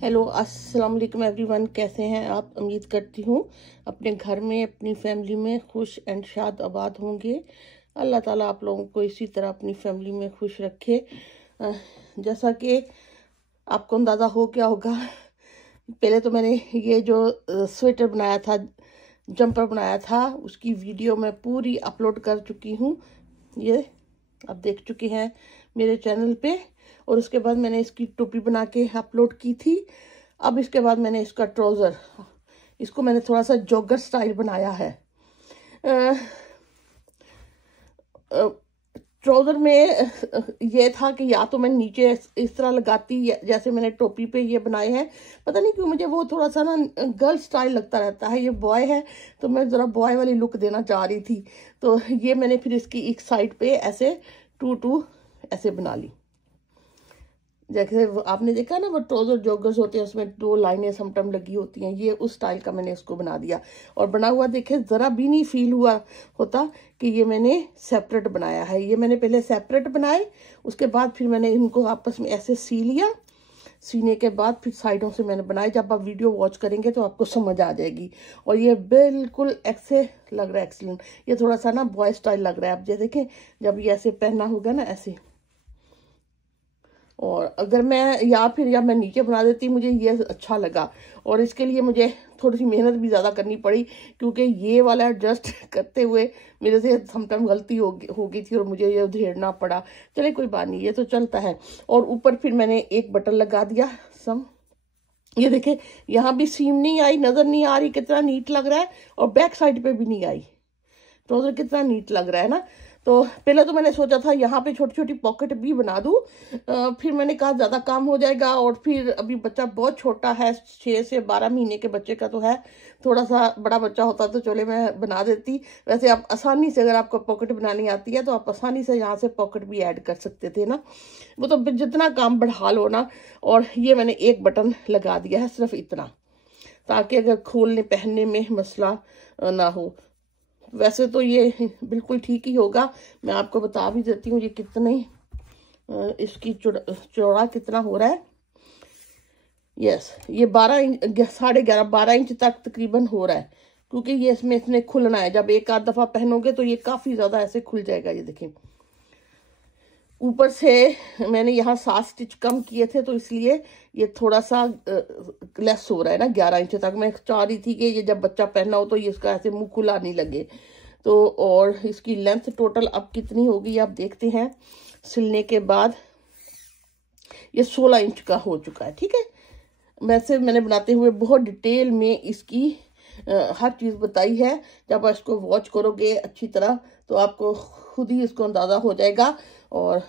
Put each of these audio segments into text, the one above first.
Hello अस्सलाम वालेकुम everyone, कैसे हैं आप। उम्मीद करती हूँ अपने घर में अपनी फैमिली में खुश एंड शाद आबाद होंगे। अल्लाह ताला आप लोगों को इसी तरह अपनी फैमिली में खुश रखे। जैसा कि आपको अंदाज़ा हो क्या होगा, पहले तो मैंने ये जो स्वेटर बनाया था, जंपर बनाया था, उसकी वीडियो मैं पूरी अपलोड कर चुकी हूँ। ये आप देख चुके हैं मेरे चैनल पे। और उसके बाद मैंने इसकी टोपी बना के अपलोड की थी। अब इसके बाद मैंने इसका ट्राउज़र, इसको मैंने थोड़ा सा जॉगर स्टाइल बनाया है। ट्राउज़र में ये था कि या तो मैं नीचे इस तरह लगाती, जैसे मैंने टोपी पे ये बनाए हैं। पता नहीं क्यों मुझे वो थोड़ा सा ना गर्ल स्टाइल लगता रहता है। ये बॉय है तो मैं ज़रा बॉय वाली लुक देना चाह रही थी, तो ये मैंने फिर इसकी एक साइड पे ऐसे टू ऐसे बना ली। जैसे आपने देखा ना वो ट्राउजर जॉगर्स होते हैं, उसमें 2 लाइनें समटम लगी होती हैं, ये उस स्टाइल का मैंने इसको बना दिया। और बना हुआ देखे ज़रा भी नहीं फील हुआ होता कि ये मैंने सेपरेट बनाया है। ये मैंने पहले सेपरेट बनाए, उसके बाद फिर मैंने इनको आपस में ऐसे सी लिया। सीने के बाद फिर साइडों से मैंने बनाई। जब आप वीडियो वॉच करेंगे तो आपको समझ आ जाएगी। और ये बिल्कुल ऐसे लग रहा है एक्सीलेंट। ये थोड़ा सा ना बॉय स्टाइल लग रहा है। आप ये देखें, जब ये ऐसे पहनना होगा ना ऐसे। और अगर मैं या मैं नीचे बना देती, मुझे ये अच्छा लगा। और इसके लिए मुझे थोड़ी सी मेहनत भी ज़्यादा करनी पड़ी, क्योंकि ये वाला एडजस्ट करते हुए मेरे से समटाइम गलती हो गई थी और मुझे ये उधेड़ना पड़ा। चले कोई बात नहीं, ये तो चलता है। और ऊपर फिर मैंने एक बटन लगा दिया सम। ये देखे यहाँ भी सीम नहीं आई, नज़र नहीं आ रही, कितना नीट लग रहा है। और बैक साइड पे भी नहीं आई। ट्राउजर कितना नीट लग रहा है ना। तो पहले तो मैंने सोचा था यहाँ पे छोटी छोटी पॉकेट भी बना दूँ, फिर मैंने कहा ज़्यादा काम हो जाएगा। और फिर अभी बच्चा बहुत छोटा है, 6 से 12 महीने के बच्चे का तो है। थोड़ा सा बड़ा बच्चा होता तो चले मैं बना देती। वैसे आप आसानी से, अगर आपको पॉकेट बनानी आती है तो आप आसानी से यहाँ से पॉकेट भी ऐड कर सकते थे ना। वो तो जितना काम बढ़ा लो ना। और ये मैंने एक बटन लगा दिया है, सिर्फ इतना, ताकि अगर खोलने पहनने में मसला ना हो। वैसे तो ये बिल्कुल ठीक ही होगा। मैं आपको बता भी देती हूँ ये कितनी इसकी चौड़ा कितना हो रहा है। यस, ये 12 इंच, 11.5 12 इंच तक तकरीबन हो रहा है, क्योंकि ये इसमें खुलना है। जब एक आध दफ़ा पहनोगे तो ये काफ़ी ज़्यादा ऐसे खुल जाएगा। ये देखें, ऊपर से मैंने यहाँ 7 स्टिच कम किए थे, तो इसलिए ये थोड़ा सा लेस हो रहा है ना। 11 इंच तक मैं चाह रही थी कि ये जब बच्चा पहनना हो तो ये इसका ऐसे मुंह खुला नहीं लगे। तो और इसकी लेंथ टोटल अब कितनी होगी आप देखते हैं। सिलने के बाद ये 16 इंच का हो चुका है। ठीक है, वैसे मैंने बनाते हुए बहुत डिटेल में इसकी हर चीज़ बताई है। जब आप इसको वॉच करोगे अच्छी तरह तो आपको खुद ही इसको अंदाज़ा हो जाएगा। और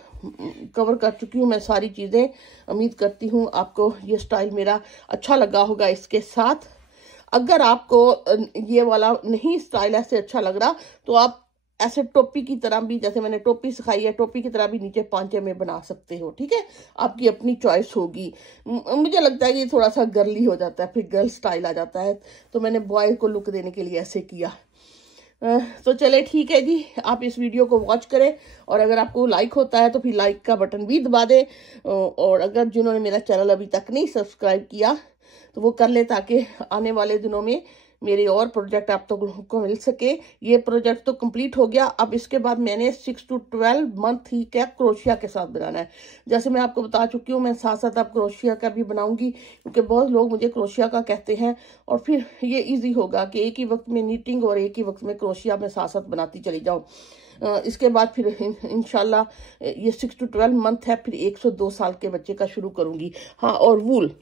कवर कर चुकी हूँ मैं सारी चीज़ें। उम्मीद करती हूँ आपको ये स्टाइल मेरा अच्छा लगा होगा। इसके साथ अगर आपको ये वाला नहीं स्टाइल ऐसे अच्छा लग रहा, तो आप ऐसे टोपी की तरह भी, जैसे मैंने टोपी सिखाई है, टोपी की तरह भी नीचे पांचे में बना सकते हो। ठीक है, आपकी अपनी चॉइस होगी। मुझे लगता है कि ये थोड़ा सा गर्ली हो जाता है, फिर गर्ल स्टाइल आ जाता है, तो मैंने बॉय को लुक देने के लिए ऐसे किया। तो चले ठीक है जी, आप इस वीडियो को वॉच करें। और अगर आपको लाइक होता है तो फिर लाइक का बटन भी दबा दें। और अगर जिन्होंने मेरा चैनल अभी तक नहीं सब्सक्राइब किया तो वो कर ले, ताकि आने वाले दिनों में मेरे और प्रोजेक्ट आप तो को मिल सके। ये प्रोजेक्ट तो कंप्लीट हो गया। अब इसके बाद मैंने 6 to 12 मंथ ही क्या क्रोशिया के साथ बनाना है। जैसे मैं आपको बता चुकी हूँ, मैं साथ साथ अब क्रोशिया का भी बनाऊंगी, क्योंकि बहुत लोग मुझे क्रोशिया का कहते हैं। और फिर ये इजी होगा कि एक ही वक्त में नीटिंग और एक ही वक्त में क्रोशिया में साथ साथ बनाती चली जाऊँ। इसके बाद फिर इंशाल्लाह ये 6 to 12 मंथ है, फिर 1 से 2 साल के बच्चे का शुरू करूंगी। हाँ, और वूल,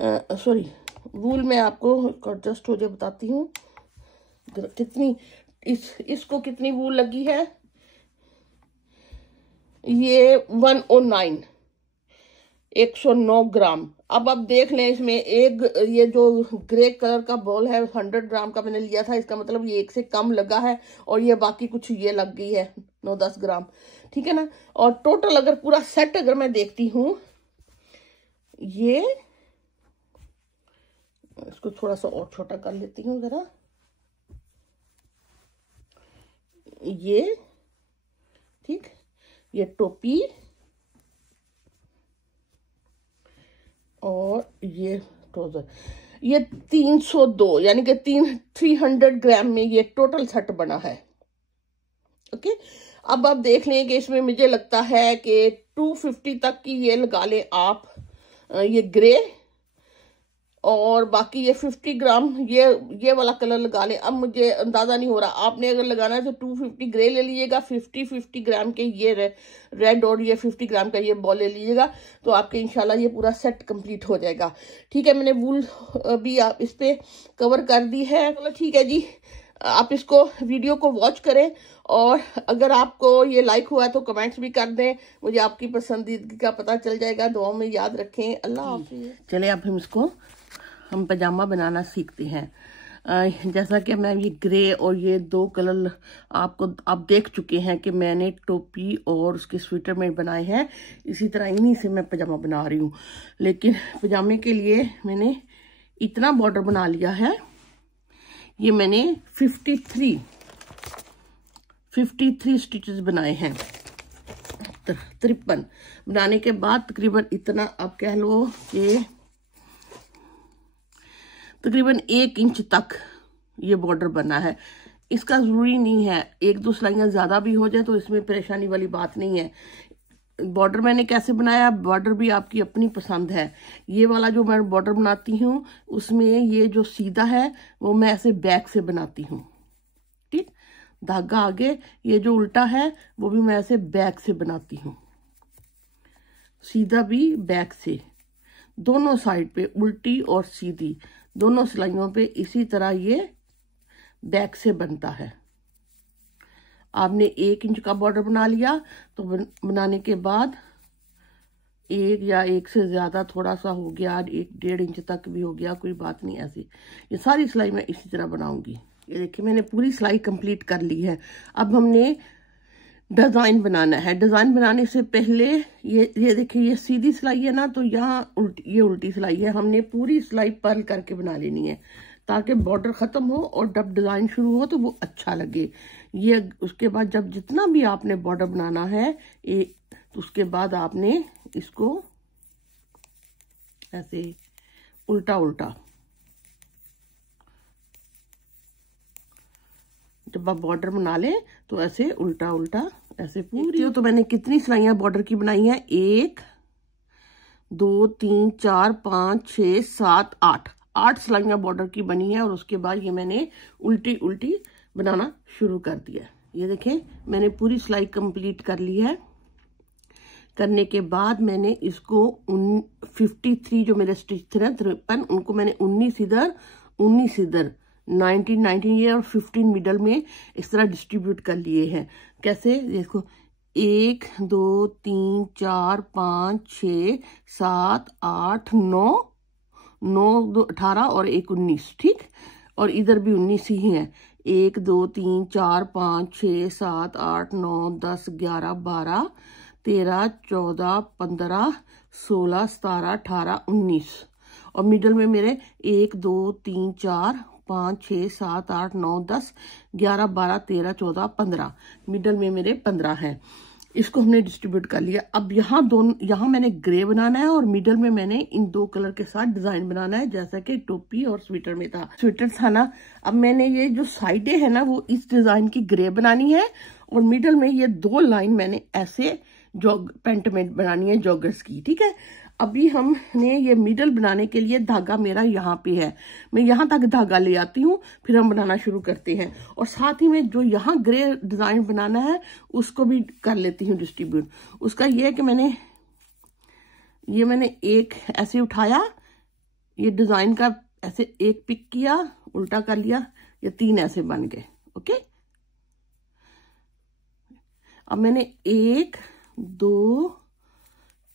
सॉरी, वूल मैं आपको एडजस्ट हो जाए बताती हूँ कितनी इसको कितनी वूल लगी है। ये 109 109 ग्राम। अब आप देख लें, इसमें एक ये जो ग्रे कलर का बॉल है 100 ग्राम का मैंने लिया था, इसका मतलब ये एक से कम लगा है। और ये बाकी कुछ ये लग गई है 9-10 ग्राम। ठीक है ना। और टोटल अगर पूरा सेट अगर मैं देखती हूँ, ये इसको थोड़ा सा और छोटा कर लेती हूँ जरा। ये ठीक, ये टोपी, और ये ट्राउजर, ये 302 यानी कि 300 ग्राम में ये टोटल सेट बना है। ओके, अब आप देख लें कि इसमें मुझे लगता है कि 250 तक की ये लगा लें आप, ये ग्रे, और बाकी ये 50 ग्राम ये वाला कलर लगा लें। अब मुझे अंदाजा नहीं हो रहा, आपने अगर लगाना है तो 250 ग्रे ले लीजिएगा, 50 ग्राम के ये रेड और ये 50 ग्राम का ये बॉल ले लीजिएगा, तो आपके इंशाल्लाह ये पूरा सेट कंप्लीट हो जाएगा। ठीक है, मैंने वूल भी आप इस पे कवर कर दी है। चलो ठीक है जी, आप इसको वीडियो को वॉच करें, और अगर आपको ये लाइक हुआ है तो कमेंट्स भी कर दें, मुझे आपकी पसंदीदगी का पता चल जाएगा। दुआ में याद रखें। अल्लाह हाफिज़। चले अब हम पजामा बनाना सीखते हैं। जैसा कि मैं ये ग्रे और ये 2 कलर आप देख चुके हैं कि मैंने टोपी और उसके स्वेटर में बनाए हैं, इसी तरह इन्हीं से मैं पजामा बना रही हूँ। लेकिन पजामे के लिए मैंने इतना बॉर्डर बना लिया है, ये मैंने 53 स्टिचेस बनाए हैं। 53 बनाने के बाद तकरीबन इतना आप कह लो कि तकरीबन 1 इंच तक ये बॉर्डर बना है। इसका जरूरी नहीं है 1-2 सिलाइयाँ ज्यादा भी हो जाए तो इसमें परेशानी वाली बात नहीं है। बॉर्डर मैंने कैसे बनाया, बॉर्डर भी आपकी अपनी पसंद है। ये वाला जो मैं बॉर्डर बनाती हूँ उसमें ये जो सीधा है वो मैं ऐसे बैक से बनाती हूँ, ठीक। धागा आगे, ये जो उल्टा है वो भी मैं ऐसे बैक से बनाती हूँ, सीधा भी बैक से, दोनों साइड पे उल्टी और सीधी दोनों सिलाइयों पे इसी तरह ये बैक से बनता है। आपने 1 इंच का बॉर्डर बना लिया तो बनाने के बाद 1 या 1 से ज्यादा थोड़ा सा हो गया, 1-1.5 इंच तक भी हो गया, कोई बात नहीं। ऐसी ये सारी सिलाई मैं इसी तरह बनाऊंगी। ये देखिए मैंने पूरी सिलाई कंप्लीट कर ली है। अब हमने डिजाइन बनाना है। डिजाइन बनाने से पहले ये देखिए ये सीधी सिलाई है ना, तो यहाँ ये उल्टी सिलाई है। हमने पूरी सिलाई पर्ल करके बना लेनी है ताकि बॉर्डर खत्म हो और जब डिजाइन शुरू हो तो वो अच्छा लगे। ये उसके बाद जब जितना भी आपने बॉर्डर बनाना है तो उसके बाद आपने इसको ऐसे उल्टा उल्टा, जब आप बॉर्डर बना ले तो ऐसे उल्टा उल्टा ऐसे पूरी। तो मैंने कितनी सिलाइयां बॉर्डर की बनाई है, 1 2 3 4 5 6 7 8 सिलाइयां बॉर्डर की बनी है। और उसके बाद ये मैंने उल्टी उल्टी बनाना शुरू कर दिया। ये देखें मैंने पूरी सिलाई कंप्लीट कर ली है। करने के बाद मैंने इसको 53 जो मेरे स्टिच थे ना 53, उनको मैंने 19 इधर 19 ये और 15 मिडल में इस तरह डिस्ट्रीब्यूट कर लिए हैं। कैसे देखो, 1 2 3 4 5 6 7 8 9 2 18 और 1 19, ठीक। और इधर भी 19 ही है। 1 2 3 4 5 6 7 8 9 10 11 12 13 14 15 16 17 18 19 और मिडल में मेरे 1 2 3 4 5 6 7 8 9 10 11 12 13 14 15 मिडल में मेरे 15 हैं। इसको हमने डिस्ट्रीब्यूट कर लिया। अब यहाँ मैंने ग्रे बनाना है और मिडल में मैंने इन 2 कलर के साथ डिजाइन बनाना है, जैसा कि टोपी और स्वेटर में था। स्वेटर था ना, अब मैंने ये जो साइडें है ना वो इस डिजाइन की ग्रे बनानी है और मिडल में ये 2 लाइन मैंने ऐसे पेंट में बनानी है जॉगर्स की, ठीक है। अभी हमने ये मिडल बनाने के लिए धागा मेरा यहाँ पे है, मैं यहाँ तक धागा ले आती हूँ, फिर हम बनाना शुरू करते हैं। और साथ ही में जो यहाँ ग्रे डिजाइन बनाना है उसको भी कर लेती हूँ डिस्ट्रीब्यूट। उसका ये है कि मैंने एक ऐसे उठाया, ये डिजाइन का ऐसे एक पिक किया, उल्टा कर लिया, ये 3 ऐसे बन गए। ओके, अब मैंने 1 2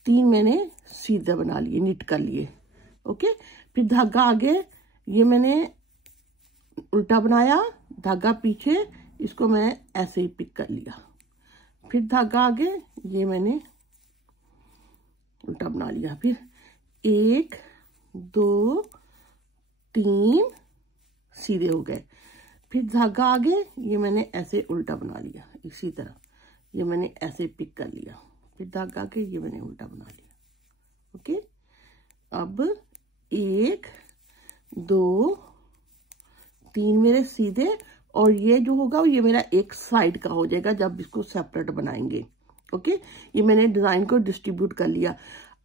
3 मैंने सीधा बना लिए, निट कर लिए। ओके, फिर धागा आगे ये मैंने उल्टा बनाया, धागा पीछे, इसको मैं ऐसे ही पिक कर लिया। फिर धागा आगे ये मैंने उल्टा बना लिया। फिर 1 2 3 सीधे हो गए। फिर धागा आगे ये मैंने ऐसे उल्टा बना लिया, इसी तरह ये मैंने ऐसे पिक कर लिया। फिर धागा के ये मैंने उल्टा बना लिया। ओके, अब 1 2 3 मेरे सीधे, और ये जो होगा ये मेरा एक साइड का हो जाएगा जब इसको सेपरेट बनाएंगे। ओके, ये मैंने डिजाइन को डिस्ट्रीब्यूट कर लिया।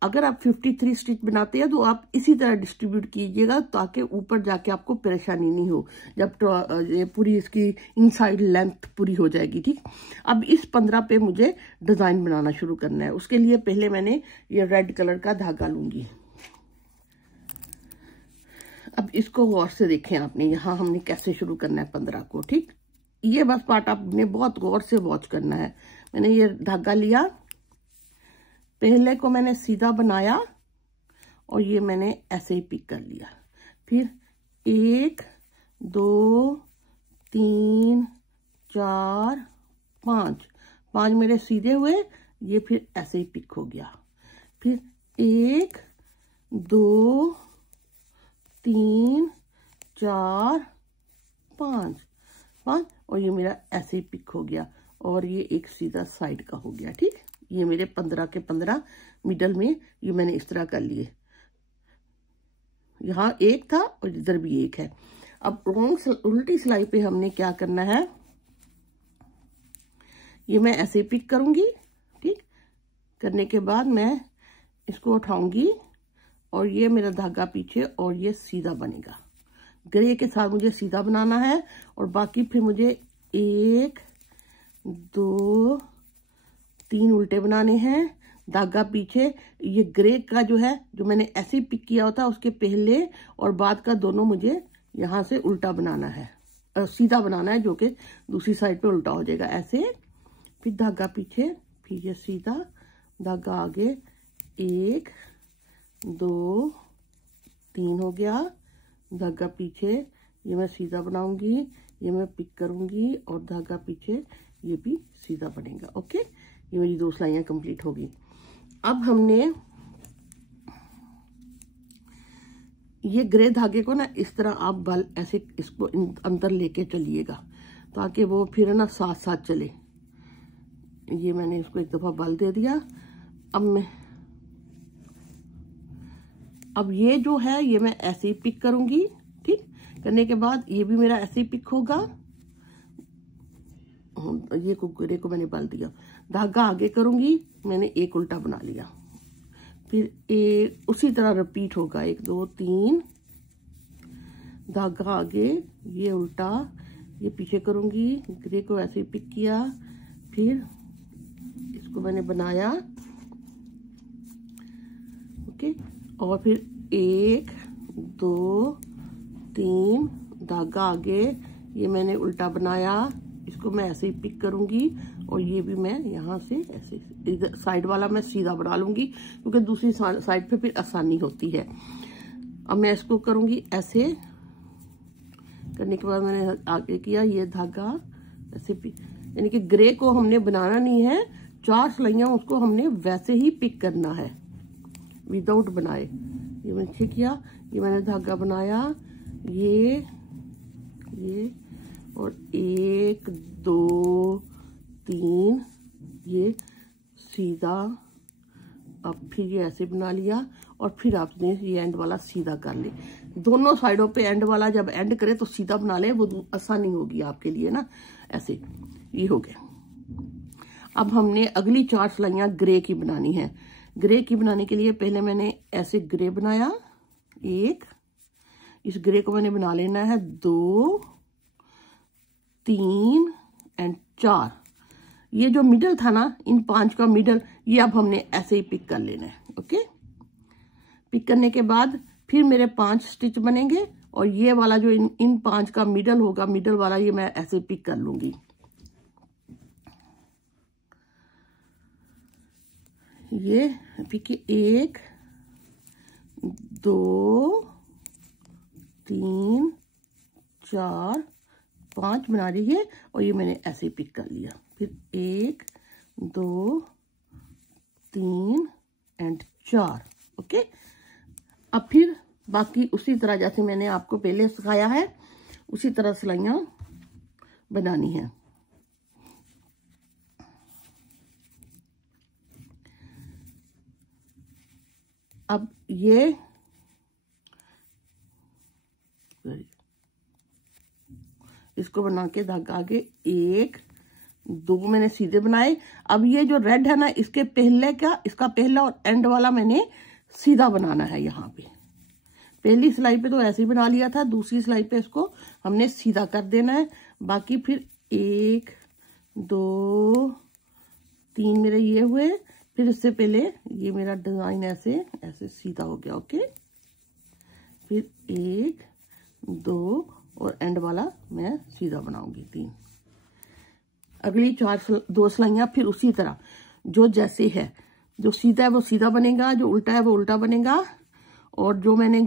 अगर आप 53 स्टिच बनाते हैं तो आप इसी तरह डिस्ट्रीब्यूट कीजिएगा ताकि ऊपर जाके आपको परेशानी नहीं हो जब ये पूरी इसकी इनसाइड लेंथ पूरी हो जाएगी। ठीक, अब इस 15 पे मुझे डिजाइन बनाना शुरू करना है। उसके लिए पहले मैंने ये रेड कलर का धागा लूंगी। अब इसको गौर से देखें आपने, यहाँ हमने कैसे शुरू करना है 15 को। ठीक, ये बस पार्ट आपने बहुत गौर से वॉच करना है। मैंने ये धागा लिया, पहले को मैंने सीधा बनाया और ये मैंने ऐसे ही पिक कर लिया। फिर 1 2 3 4 5 मेरे सीधे हुए, ये फिर ऐसे ही पिक हो गया। फिर 1 2 3 4 5 और ये मेरा ऐसे ही पिक हो गया और ये एक सीधा साइड का हो गया। ठीक, ये मेरे 15 के 15 मिडल में ये मैंने इस तरह कर लिए। यहाँ एक था और इधर भी एक है। अब उल्टी सिलाई पे हमने क्या करना है, ये मैं ऐसे पिक करूंगी। ठीक, करने के बाद मैं इसको उठाऊंगी और ये मेरा धागा पीछे और ये सीधा बनेगा। ग्रे के साथ मुझे सीधा बनाना है और बाकी फिर मुझे 1 2 3 उल्टे बनाने हैं, धागा पीछे। ये ग्रे का जो है, जो मैंने ऐसे ही पिक किया होता उसके पहले और बाद का दोनों मुझे यहाँ से उल्टा बनाना है, सीधा बनाना है, जो कि दूसरी साइड पे उल्टा हो जाएगा ऐसे। फिर धागा पीछे, फिर ये सीधा धागा आगे, 1 2 3 हो गया, धागा पीछे, ये मैं सीधा बनाऊंगी, ये मैं पिक करूंगी और धागा पीछे ये भी सीधा बनेगा। ओके, ये मेरी 2 सिलाइयाँ कंप्लीट होगी। अब हमने ये ग्रे धागे को ना इस तरह आप बल ऐसे इसको अंदर लेके चलिएगा ताकि वो फिर ना साथ साथ चले। ये मैंने इसको एक दफा बल दे दिया। अब ये जो है ये मैं ऐसे ही पिक करूंगी। ठीक, करने के बाद ये भी मेरा ऐसे ही पिक होगा। ये ग्रे को मैंने बल दिया, धागा आगे करूंगी, मैंने एक उल्टा बना लिया। फिर उसी तरह रिपीट होगा, 1 2 3, धागा आगे, ये उल्टा, ये पीछे करूंगी, ग्रे को ऐसे ही पिक किया, फिर इसको मैंने बनाया। ओके, और फिर 1 2 3, धागा आगे, ये मैंने उल्टा बनाया, इसको मैं ऐसे ही पिक करूंगी और ये भी मैं यहाँ से ऐसे इधर साइड वाला मैं सीधा बना लूंगी क्योंकि दूसरी साइड पे फिर आसानी होती है। अब मैं इसको करूंगी ऐसे, करने के बाद मैंने आगे किया, ये धागा ऐसे यानी कि ग्रे को हमने बनाना नहीं है, 4 सिलाइयाँ उसको हमने वैसे ही पिक करना है विदाउट बनाए। ये मैंने किया, ये मैंने धागा बनाया, ये और 1 2 3, ये सीधा, अब फिर ये ऐसे बना लिया और फिर आपने ये एंड वाला सीधा कर ले। दोनों साइडों पे एंड वाला जब एंड करे तो सीधा बना ले, वो आसानी होगी आपके लिए ना। ऐसे ये हो गया। अब हमने अगली 4 सिलाइयाँ ग्रे की बनानी है। ग्रे की बनाने के लिए पहले मैंने ऐसे ग्रे बनाया, 1, इस ग्रे को मैंने बना लेना है 2 3 एंड 4। ये जो मिडल था ना, इन 5 का मिडल, ये अब हमने ऐसे ही पिक कर लेना है। ओके, पिक करने के बाद फिर मेरे 5 स्टिच बनेंगे और ये वाला जो इन 5 का मिडल होगा, मिडल वाला ये मैं ऐसे पिक कर लूंगी। ये पिक 1 2 3 4 5 बना रही है और ये मैंने ऐसे ही पिक कर लिया। फिर 1 2 3 एंड 4। ओके, अब फिर बाकी उसी तरह जैसे मैंने आपको पहले सिखाया है उसी तरह सिलाइयाँ बनानी है। अब ये सॉरी, इसको बना के धागा आगे 1 2 मैंने सीधे बनाए। अब ये जो रेड है ना, इसके पहले का, इसका पहला और एंड वाला मैंने सीधा बनाना है। यहाँ पे पहली सिलाई पे तो ऐसे ही बना लिया था, दूसरी सिलाई पे इसको हमने सीधा कर देना है। बाकी फिर 1 2 3 मेरे ये हुए, फिर इससे पहले ये मेरा डिजाइन ऐसे ऐसे सीधा हो गया। ओके, फिर 1 2 और एंड वाला मैं सीधा बनाऊंगी 3। अगली 2 सिलाइयां फिर उसी तरह, जो जैसे है, जो सीधा है वो सीधा बनेगा, जो उल्टा है वो उल्टा बनेगा। और जो मैंने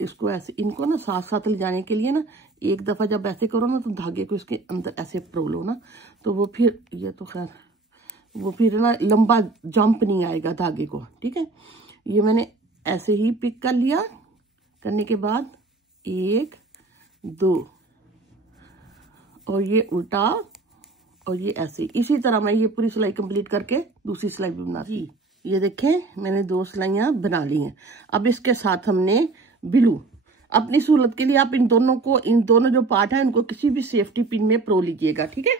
इसको ऐसे, इनको ना साथ साथ ले जाने के लिए ना, एक दफा जब ऐसे करो ना तो धागे को इसके अंदर ऐसे प्रो लो ना, तो वो फिर, ये तो खैर वो फिर ना लंबा जंप नहीं आएगा धागे को। ठीक है, ये मैंने ऐसे ही पिक कर लिया। करने के बाद 1 2 और ये उल्टा और ये ऐसे, इसी तरह मैं ये पूरी सिलाई कंप्लीट करके दूसरी सिलाई भी बना दी। ये देखें मैंने 2 सिलाइयां बना ली हैं। अब इसके साथ हमने बिलू, अपनी सहूलत के लिए आप इन दोनों को, इन दोनों जो पार्ट है इनको किसी भी सेफ्टी पिन में प्रो लीजिएगा। ठीक है,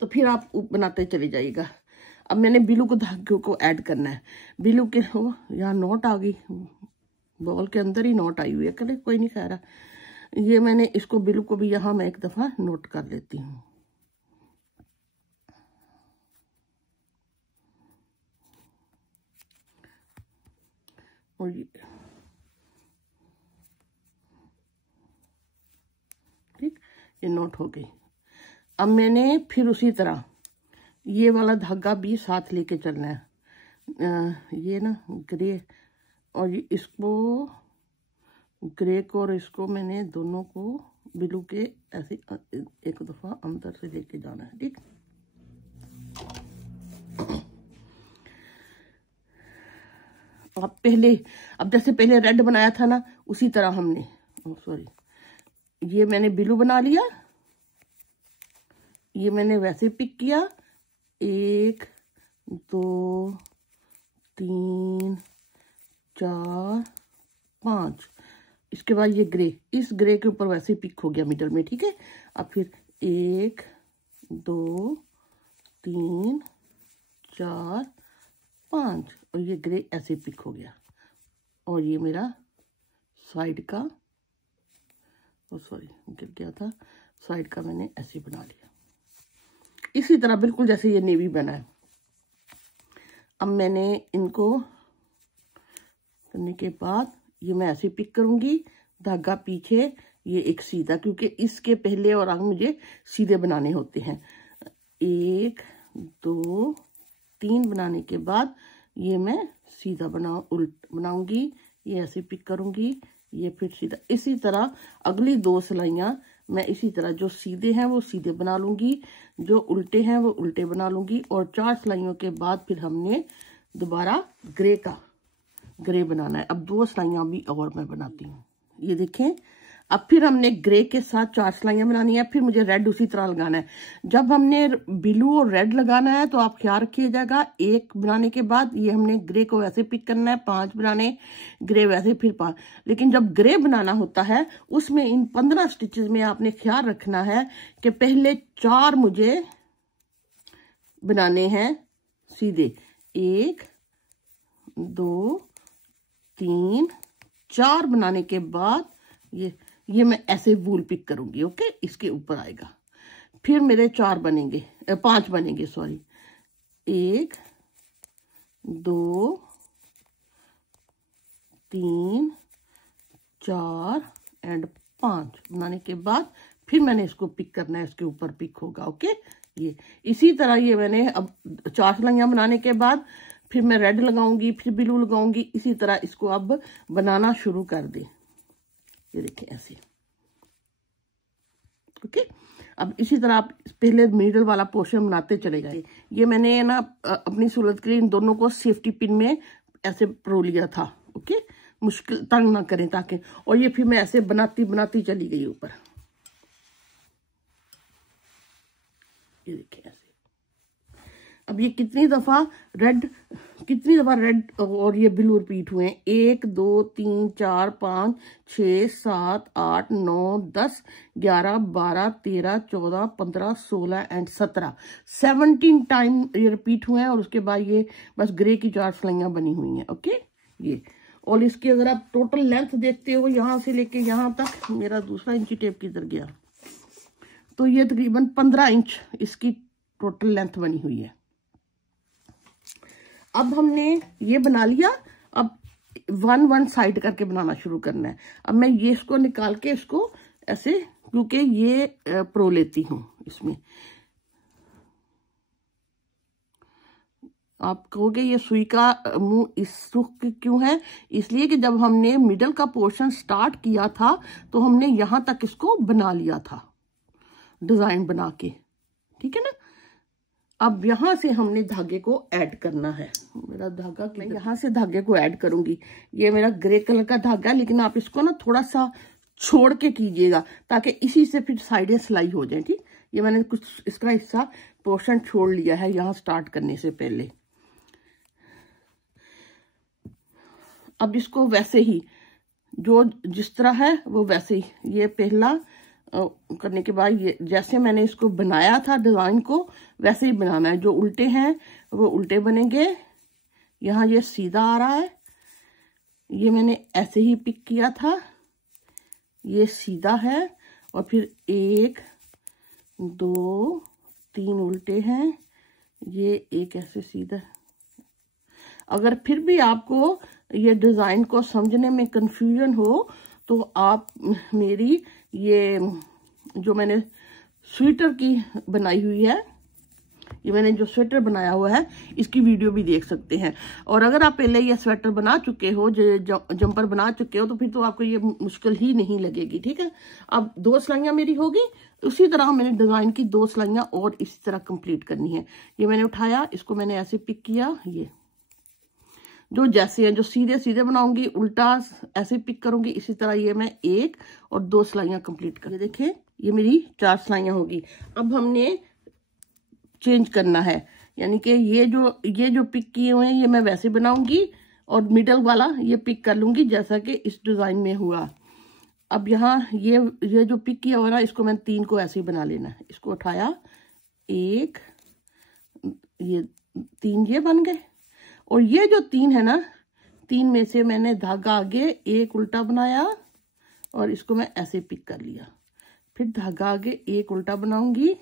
तो फिर आप बनाते चले जाइएगा। अब मैंने बिलू को धागे को ऐड करना है। बिलू के यहाँ नोट आ गई, बॉल के अंदर ही नोट आई हुई है, करे कोई नहीं खा रहा। ये मैंने इसको बिलू को भी यहाँ मैं एक दफा नोट कर लेती हूँ। और ये ठीक, ये नोट हो गई। अब मैंने फिर उसी तरह ये वाला धागा भी साथ लेके चलना है। ये ना ग्रे, और इसको ग्रे को और इसको मैंने दोनों को बिलू के ऐसे एक दफा अंदर से लेके जाना है। ठीक, अब पहले, अब जैसे पहले रेड बनाया था ना, उसी तरह हमने, सॉरी, ये मैंने बिलू बना लिया, ये मैंने वैसे पिक किया, 1 2 3 4 5। इसके बाद ये ग्रे, इस ग्रे के ऊपर वैसे पिक हो गया मिडल में। ठीक है, अब फिर 1 2 3 4 5 और ये ग्रे ऐसे पिक हो गया। और ये मेरा साइड का, सॉरी गिर गया था, साइड का मैंने ऐसे बना लिया, इसी तरह बिल्कुल जैसे ये नेवी बना है। अब मैंने इनको करने के बाद ये मैं ऐसे पिक करूंगी, धागा पीछे, ये एक सीधा, क्योंकि इसके पहले और आगे मुझे सीधे बनाने होते हैं। 1 2 3 बनाने के बाद ये मैं सीधा बनाऊंगी, ये ऐसे पिक करूंगी, ये फिर सीधा। इसी तरह अगली 2 सिलाइयां मैं इसी तरह, जो सीधे हैं वो सीधे बना लूंगी, जो उल्टे हैं वो उल्टे बना लूंगी। और 4 सिलाइयों के बाद फिर हमने दोबारा ग्रे बनाना है। अब 2 सिलाइयां भी और मैं बनाती हूँ। ये देखें, अब फिर हमने ग्रे के साथ 4 सिलाइयां बनानी है, फिर मुझे रेड उसी तरह लगाना है। जब हमने ब्लू और रेड लगाना है तो आप ख्याल रखिएगा, 1 बनाने के बाद ये हमने ग्रे को वैसे पिक करना है, 5 बनाने, ग्रे वैसे फिर 5। लेकिन जब ग्रे बनाना होता है उसमें इन 15 स्टिचेस में आपने ख्याल रखना है कि पहले 4 मुझे बनाने हैं सीधे, 1 2 3 4 बनाने के बाद ये मैं ऐसे वूल पिक करूंगी। ओके, इसके ऊपर आएगा, फिर मेरे 4 बनेंगे, 5 बनेंगे, सॉरी, 1 2 3 4 एंड 5 बनाने के बाद फिर मैंने इसको पिक करना है, इसके ऊपर पिक होगा। ओके, ये इसी तरह ये मैंने अब 4 सिलाइयां बनाने के बाद फिर मैं रेड लगाऊंगी, फिर ब्लू लगाऊंगी, इसी तरह इसको अब बनाना शुरू कर दे। ये देखिए ऐसे। ओके, अब इसी तरह आप पहले मिडल वाला पोर्शन बनाते चले जाए। ये मैंने ना अपनी सहूलत के लिए इन दोनों को सेफ्टी पिन में ऐसे प्रो लिया था। ओके, मुश्किल तंग ना करें ताकि, और ये फिर मैं ऐसे बनाती बनाती चली गई ऊपर। ये देखिए ऐसे। अब ये कितनी दफा रेड और ये ब्लू रिपीट हुए हैं? 1 2 3 4 5 6 7 8 9 10 11 12 13 14 15 16 एंड 17 टाइम ये रिपीट हुए हैं। और उसके बाद ये बस ग्रे की 4 सिलाइयां बनी हुई हैं। ओके, ये और इसकी अगर आप टोटल लेंथ देखते हो यहाँ से लेके यहाँ तक, मेरा दूसरा इंची टेप किधर गया, तो ये तकरीबन 15 इंच इसकी टोटल लेंथ बनी हुई है। अब हमने ये बना लिया। अब 1 साइड करके बनाना शुरू करना है। अब मैं ये इसको निकाल के इसको ऐसे, क्योंकि ये प्रो लेती हूँ इसमें। आप कहोगे ये सुई का मुंह इस रुख क्यों है? इसलिए कि जब हमने मिडल का पोर्शन स्टार्ट किया था तो हमने यहां तक इसको बना लिया था डिजाइन बना के, ठीक है ना। अब यहां से हमने धागे को ऐड करना है। मेरा धागा, मैं यहां से धागे को ऐड करूंगी। ये मेरा ग्रे कलर का धागा है, लेकिन आप इसको ना थोड़ा सा छोड़ के कीजिएगा ताकि इसी से फिर साइडें सिलाई हो जाए। ठीक, ये मैंने कुछ इसका हिस्सा पोर्शन छोड़ लिया है यहां स्टार्ट करने से पहले। अब इसको वैसे ही जो जिस तरह है वो वैसे ही, ये पहला करने के बाद ये जैसे मैंने इसको बनाया था डिजाइन को वैसे ही बनाना है। जो उल्टे हैं वो उल्टे बनेंगे। यहाँ ये सीधा आ रहा है, ये मैंने ऐसे ही पिक किया था, ये सीधा है। और फिर 1 2 3 उल्टे हैं, ये एक ऐसे सीधा। अगर फिर भी आपको ये डिजाइन को समझने में कंफ्यूजन हो तो आप मेरी ये जो मैंने स्वेटर की बनाई हुई है, ये मैंने जो स्वेटर बनाया हुआ है इसकी वीडियो भी देख सकते हैं। और अगर आप पहले ये स्वेटर बना चुके हो, जंपर बना चुके हो, तो फिर तो आपको ये मुश्किल ही नहीं लगेगी। ठीक है, अब 2 सिलाइयां मेरी होगी। उसी तरह मैंने डिजाइन की 2 सिलाइयां और इसी तरह कंप्लीट करनी है। ये मैंने उठाया, इसको मैंने ऐसे पिक किया, ये जो जैसे है जो सीधे सीधे बनाऊंगी उल्टा ऐसे पिक करूंगी, इसी तरह ये मैं 1 और 2 सिलाइयां कंप्लीट कर। देखिए ये मेरी 4 सिलाइयां होगी। अब हमने चेंज करना है, यानी कि ये जो पिक किए हुए हैं ये मैं वैसे बनाऊंगी और मिडल वाला ये पिक कर लूंगी जैसा कि इस डिजाइन में हुआ। अब यहाँ ये जो पिक किया हुआ ना, इसको मैं 3 को ऐसे ही बना लेना है। इसको उठाया, 1 ये 3 ये बन गए। और ये जो 3 है ना, 3 में से मैंने धागा आगे 1 उल्टा बनाया और इसको मैं ऐसे पिक कर लिया। फिर धागा आगे 1 उल्टा बनाऊंगी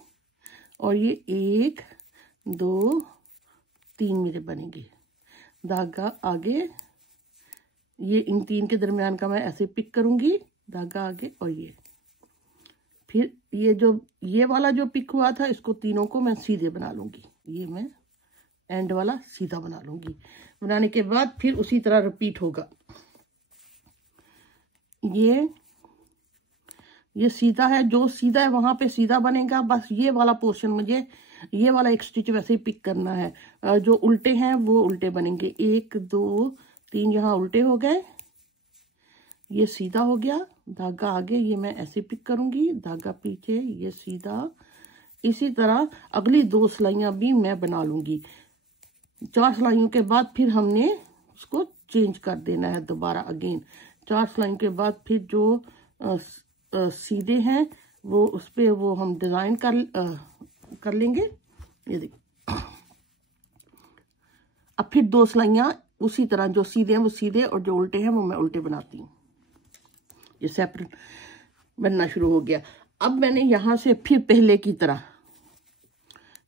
और ये 1 2 3 मेरे बनेंगे। धागा आगे, ये इन 3 के दरमियान का मैं ऐसे पिक करूंगी, धागा आगे और ये। फिर ये वाला जो पिक हुआ था इसको तीनों को मैं सीधे बना लूंगी। ये मैं एंड वाला सीधा बना लूंगी। बनाने के बाद फिर उसी तरह रिपीट होगा। ये सीधा है, जो सीधा है वहां पे सीधा बनेगा। बस ये वाला पोर्शन मुझे, ये वाला एक स्टिच वैसे ही पिक करना है। जो उल्टे हैं वो उल्टे बनेंगे। 1 2 3 यहाँ उल्टे हो गए, ये सीधा हो गया। धागा आगे, ये मैं ऐसे पिक करूंगी, धागा पीछे, ये सीधा। इसी तरह अगली 2 सिलाइयां भी मैं बना लूंगी। 4 सिलाइयों के बाद फिर हमने उसको चेंज कर देना है दोबारा अगेन। 4 सिलाइयों के बाद फिर जो सीधे हैं वो उस पे वो हम डिजाइन कर लेंगे। ये देखिए, अब फिर 2 सिलाइयां उसी तरह, जो सीधे हैं वो सीधे और जो उल्टे हैं वो मैं उल्टे बनाती हूँ। ये सेपरेट बनना शुरू हो गया। अब मैंने यहां से फिर पहले की तरह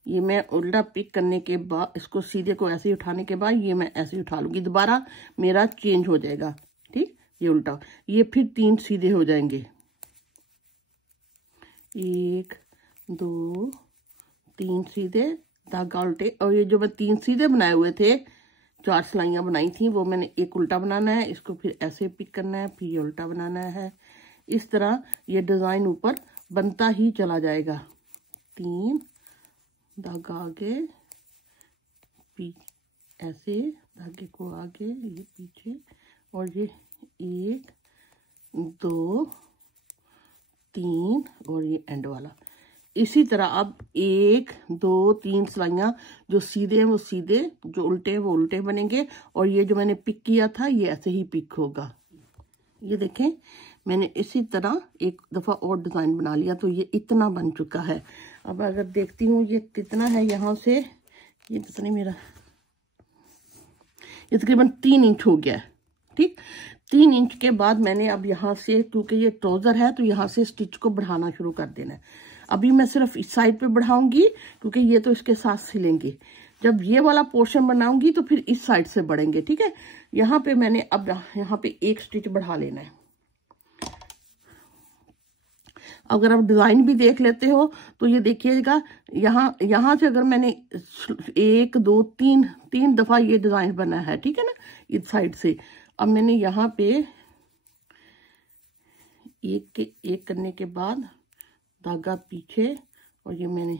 ये मैं उल्टा पिक करने के बाद इसको सीधे को ऐसे ही उठाने के बाद ये मैं ऐसे ही उठा लूंगी, दोबारा मेरा चेंज हो जाएगा। ठीक, ये उल्टा, ये फिर 3 सीधे हो जाएंगे। 1 2 3 सीधे, धागा उल्टे। और ये जो मैं 3 सीधे बनाए हुए थे, 4 सिलाइयां बनाई थी, वो मैंने 1 उल्टा बनाना है। इसको फिर ऐसे पिक करना है, फिर ये उल्टा बनाना है। इस तरह ये डिजाइन ऊपर बनता ही चला जाएगा। 3 धागा आगे पीछे, ऐसे धागे को आगे, ये पीछे, और ये 1 2 3 और ये एंड वाला। इसी तरह अब 1 2 3 सिलाइयाँ, जो सीधे हैं वो सीधे, जो उल्टे हैं वो उल्टे बनेंगे, और ये जो मैंने पिक किया था ये ऐसे ही पिक होगा। ये देखें, मैंने इसी तरह एक दफ़ा और डिज़ाइन बना लिया, तो ये इतना बन चुका है। अब अगर देखती हूँ ये कितना है, यहाँ से ये पता नहीं मेरा, ये तकरीबन 3 इंच हो गया है। ठीक, 3 इंच के बाद मैंने अब यहाँ से, क्योंकि ये ट्राउज़र है, तो यहाँ से स्टिच को बढ़ाना शुरू कर देना है। अभी मैं सिर्फ इस साइड पे बढ़ाऊंगी, क्योंकि ये तो इसके साथ सिलेंगे। जब ये वाला पोर्शन बनाऊंगी तो फिर इस साइड से बढ़ेंगे। ठीक है, यहाँ पे मैंने अब यहाँ पे एक स्टिच बढ़ा लेना है। अगर आप डिज़ाइन भी देख लेते हो तो ये देखिएगा, यहाँ से अगर मैंने 1 2 3 दफ़ा ये डिज़ाइन बना है, ठीक है ना, इस साइड से। अब मैंने यहाँ पे एक करने के बाद धागा पीछे, और ये मैंने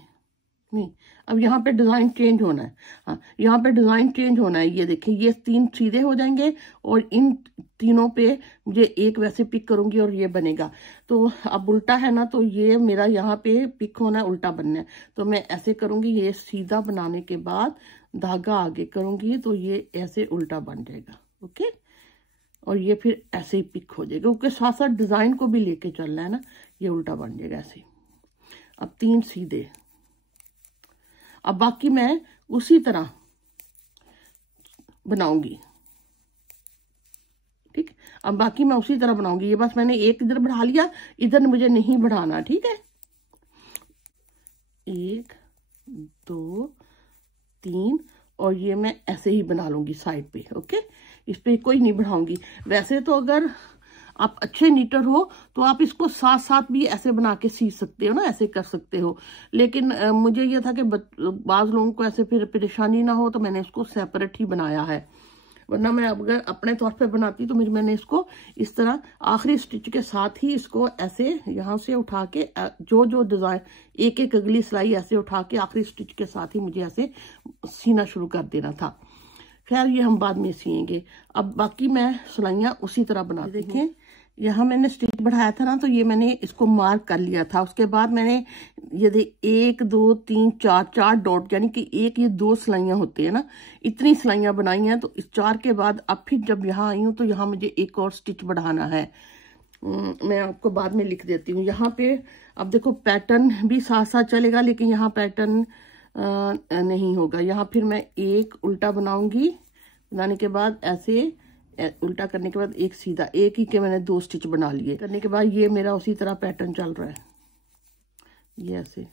नहीं, अब यहाँ पे डिज़ाइन चेंज होना है। हाँ, यहाँ पे डिज़ाइन चेंज होना है। ये देखिए, ये 3 सीधे हो जाएंगे, और इन तीनों पे मुझे एक वैसे पिक करूंगी और ये बनेगा। तो अब उल्टा है ना, तो ये मेरा यहाँ पे पिक होना है, उल्टा बनना है। तो मैं ऐसे करूंगी, ये सीधा बनाने के बाद धागा आगे करूंगी, तो ये ऐसे उल्टा बन जाएगा। ओके, और ये फिर ऐसे ही पिक हो जाएगा, क्योंकि साथ साथ डिज़ाइन को भी लेके चलना है ना। ये उल्टा बन जाएगा ऐसे। अब 3 सीधे। अब बाकी मैं उसी तरह बनाऊंगी। ठीक, अब बाकी मैं उसी तरह बनाऊंगी। ये बस मैंने एक इधर बढ़ा लिया, इधर मुझे नहीं बढ़ाना। ठीक है, 1 2 3, और ये मैं ऐसे ही बना लूंगी साइड पे। ओके, इस पे कोई नहीं बढ़ाऊंगी। वैसे तो अगर आप अच्छे नीटर हो तो आप इसको साथ साथ भी ऐसे बना के सी सकते हो ना, ऐसे कर सकते हो। लेकिन मुझे ये था कि बाज़ लोगों को ऐसे फिर परेशानी ना हो, तो मैंने इसको सेपरेट ही बनाया है। वरना मैं अगर अपने तौर पे बनाती तो मैंने इसको इस तरह आखिरी स्टिच के साथ ही इसको ऐसे यहाँ से उठा के, जो डिज़ाइन एक एक अगली सिलाई ऐसे उठा के आखिरी स्टिच के साथ ही मुझे ऐसे सीना शुरू कर देना था। खैर, ये हम बाद में सिएंगे। अब बाकी मैं सिलाइयाँ उसी तरह बना। देखें, यहाँ मैंने स्टिच बढ़ाया था ना, तो ये मैंने इसको मार्क कर लिया था। उसके बाद मैंने ये 1 2 3 4 डॉट, यानी कि एक ये 2 सिलाइयाँ होती है ना, इतनी सिलाइयाँ बनाई हैं। तो इस 4 के बाद अब फिर जब यहाँ आई हूँ तो यहाँ मुझे एक और स्टिच बढ़ाना है। मैं आपको बाद में लिख देती हूँ। यहाँ पे अब देखो, पैटर्न भी साथ साथ चलेगा, लेकिन यहाँ पैटर्न नहीं होगा। यहाँ फिर मैं एक उल्टा बनाऊंगी, बनाने के बाद ऐसे उल्टा करने के बाद एक सीधा, एक ही के मैंने 2 स्टिच बना लिए। करने के बाद ये मेरा उसी तरह पैटर्न चल रहा है, ये ऐसे।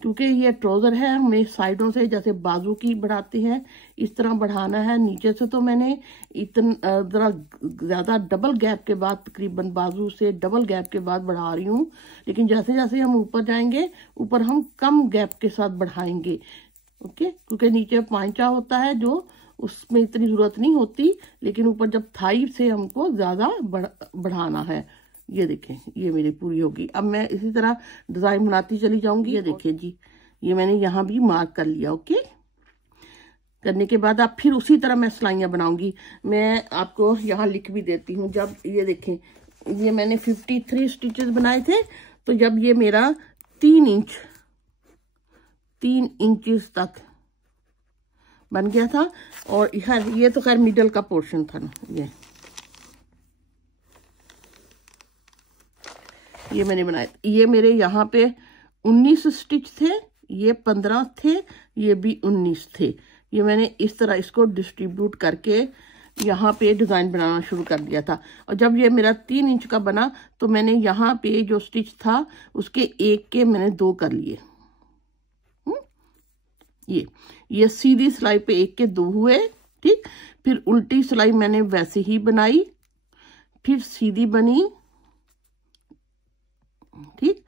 क्योंकि ये ट्राउजर है, हमें साइडों से जैसे बाजू की बढ़ाते हैं इस तरह बढ़ाना है। नीचे से तो मैंने इतना जरा ज्यादा डबल गैप के बाद, तकरीबन बाजू से डबल गैप के बाद बढ़ा रही हूँ। लेकिन जैसे जैसे हम ऊपर जाएंगे, ऊपर हम कम गैप के साथ बढ़ाएंगे। ओके, क्योंकि नीचे पांचा होता है जो उसमें इतनी जरूरत नहीं होती, लेकिन ऊपर जब थाई से हमको ज्यादा बढ़ाना है। ये देखें, ये मेरी पूरी होगी। अब मैं इसी तरह डिजाइन बनाती चली जाऊंगी। ये देखें जी, ये मैंने यहाँ भी मार्क कर लिया। ओके, करने के बाद अब फिर उसी तरह मैं सिलाइयाँ बनाऊंगी। मैं आपको यहाँ लिख भी देती हूँ। जब ये देखें, ये मैंने 53 स्टिचेस बनाए थे, तो जब ये मेरा 3 इंच तक बन गया था, और ये तो खैर मिडल का पोर्शन था ना, ये मैंने बनाया। ये मेरे यहाँ पे 19 स्टिच थे, ये 15 थे, ये भी 19 थे। ये मैंने इस तरह इसको डिस्ट्रीब्यूट करके यहाँ पे डिज़ाइन बनाना शुरू कर दिया था। और जब ये मेरा 3 इंच का बना, तो मैंने यहाँ पे जो स्टिच था उसके एक के मैंने 2 कर लिए। ये सीधी सिलाई पे एक के 2 हुए। ठीक, फिर उल्टी सिलाई मैंने वैसे ही बनाई, फिर सीधी बनी, ठीक,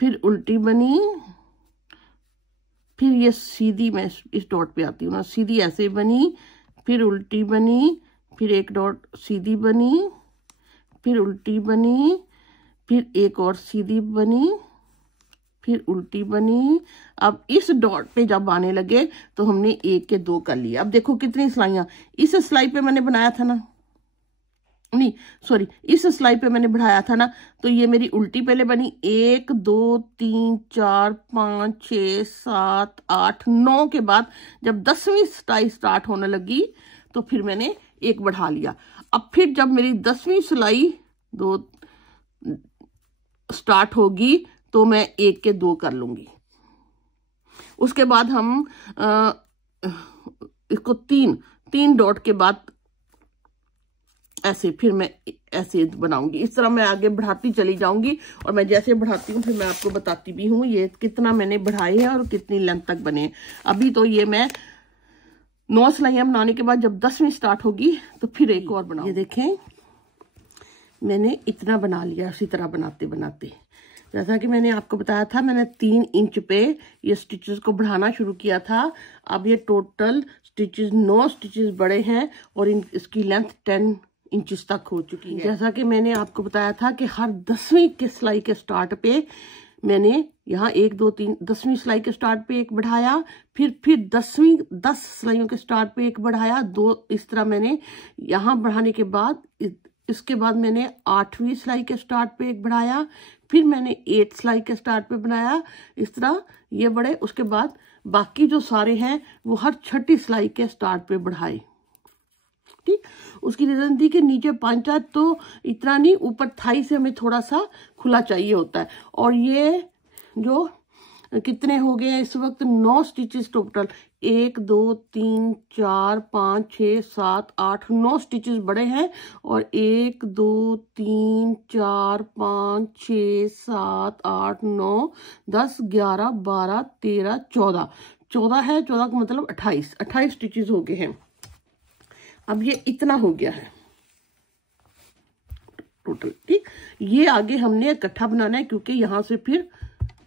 फिर उल्टी बनी, फिर ये सीधी, मैं इस डॉट पे आती हूँ ना, सीधी ऐसे बनी, फिर उल्टी बनी, फिर एक डॉट सीधी बनी, फिर उल्टी बनी, फिर एक और सीधी बनी, फिर उल्टी बनी। अब इस डॉट पे जब आने लगे तो हमने एक के 2 कर लिए। अब देखो कितनी सिलाइयाँ इस सिलाई पे मैंने बनाया था ना, नहीं सॉरी, इस सिलाई पे मैंने बढ़ाया था ना, तो ये मेरी उल्टी पहले बनी 1 2 3 4 5 6 7 8 9 के बाद जब 10वीं सिलाई स्टार्ट होने लगी तो फिर मैंने एक बढ़ा लिया। अब फिर जब मेरी 10वीं सिलाई 2 स्टार्ट होगी तो मैं 1 के 2 कर लूंगी। उसके बाद हम इसको 3 डॉट के बाद ऐसे फिर मैं ऐसे बनाऊंगी। इस तरह मैं आगे बढ़ाती चली जाऊंगी और मैं जैसे बढ़ाती हूँ फिर मैं आपको बताती भी हूँ ये कितना मैंने बढ़ाए हैं और कितनी लेंथ तक बने। अभी तो ये मैं 9 सिलाइयां बनाने के बाद जब 10वीं स्टार्ट होगी तो फिर एक और बनाऊंगी। ये देखें मैंने इतना बना लिया। उसी तरह बनाते बनाते जैसा कि मैंने आपको बताया था, मैंने 3 इंच पे ये स्टिचेस को बढ़ाना शुरू किया था। अब ये टोटल स्टिचेस 9 स्टिचेस बड़े हैं और इसकी लेंथ 10 इंचेस तक हो चुकी है। जैसा कि मैंने आपको बताया था कि हर 10वीं के सिलाई के स्टार्ट पे मैंने यहाँ 1 2 3 10वीं सिलाई के स्टार्ट पे एक बढ़ाया, फिर 10 सिलाइयों के स्टार्ट पे एक बढ़ाया, 2 इस तरह मैंने यहाँ बढ़ाने के बाद इसके बाद मैंने 8वीं सिलाई के स्टार्ट पे एक बढ़ाया, फिर मैंने 8 सिलाई के स्टार्ट पे बनाया। इस तरह ये बढ़े। उसके बाद बाकी जो सारे हैं वो हर 6ठी सिलाई के स्टार्ट पे बढ़ाए। ठीक, उसकी रीजन थी कि नीचे पांचा तो इतना नहीं, ऊपर थाई से हमें थोड़ा सा खुला चाहिए होता है। और ये जो कितने हो गए हैं इस वक्त 9 स्टिचेस टोटल, 1 2 3 4 5 6 7 8 9 स्टिचेस बड़े हैं और 1 2 3 4 5 6 7 8 9 10 11 12 13 14 है। 14 का मतलब 28 स्टिचेस हो गए हैं। अब ये इतना हो गया है टोटल। ठीक, ये आगे हमने इकट्ठा बनाना है क्योंकि यहाँ से फिर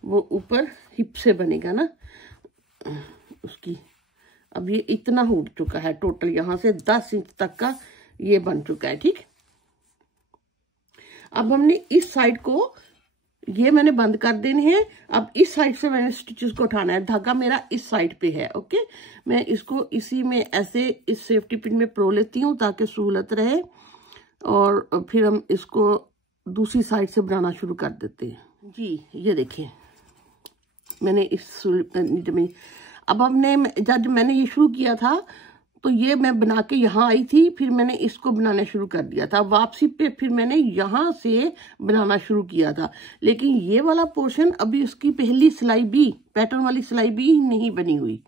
वो ऊपर हिप से बनेगा ना उसकी। अब ये इतना हो चुका है टोटल, यहाँ से 10 इंच तक का ये बन चुका है। ठीक, अब हमने इस साइड को ये मैंने बंद कर देने हैं। अब इस साइड से मैंने स्टिचेस को उठाना है। धागा मेरा इस साइड पे है। ओके, मैं इसको इसी में ऐसे इस सेफ्टी पिन में प्रो लेती हूँ ताकि सहूलत रहे और फिर हम इसको दूसरी साइड से बनाना शुरू कर देते हैं। जी ये देखिए मैंने इस में अब हमने जब मैंने ये शुरू किया था तो ये मैं बना के यहाँ आई थी, फिर मैंने इसको बनाना शुरू कर दिया था। वापसी पे फिर मैंने यहाँ से बनाना शुरू किया था, लेकिन ये वाला पोर्शन अभी उसकी पहली सिलाई भी, पैटर्न वाली सिलाई भी नहीं बनी हुई,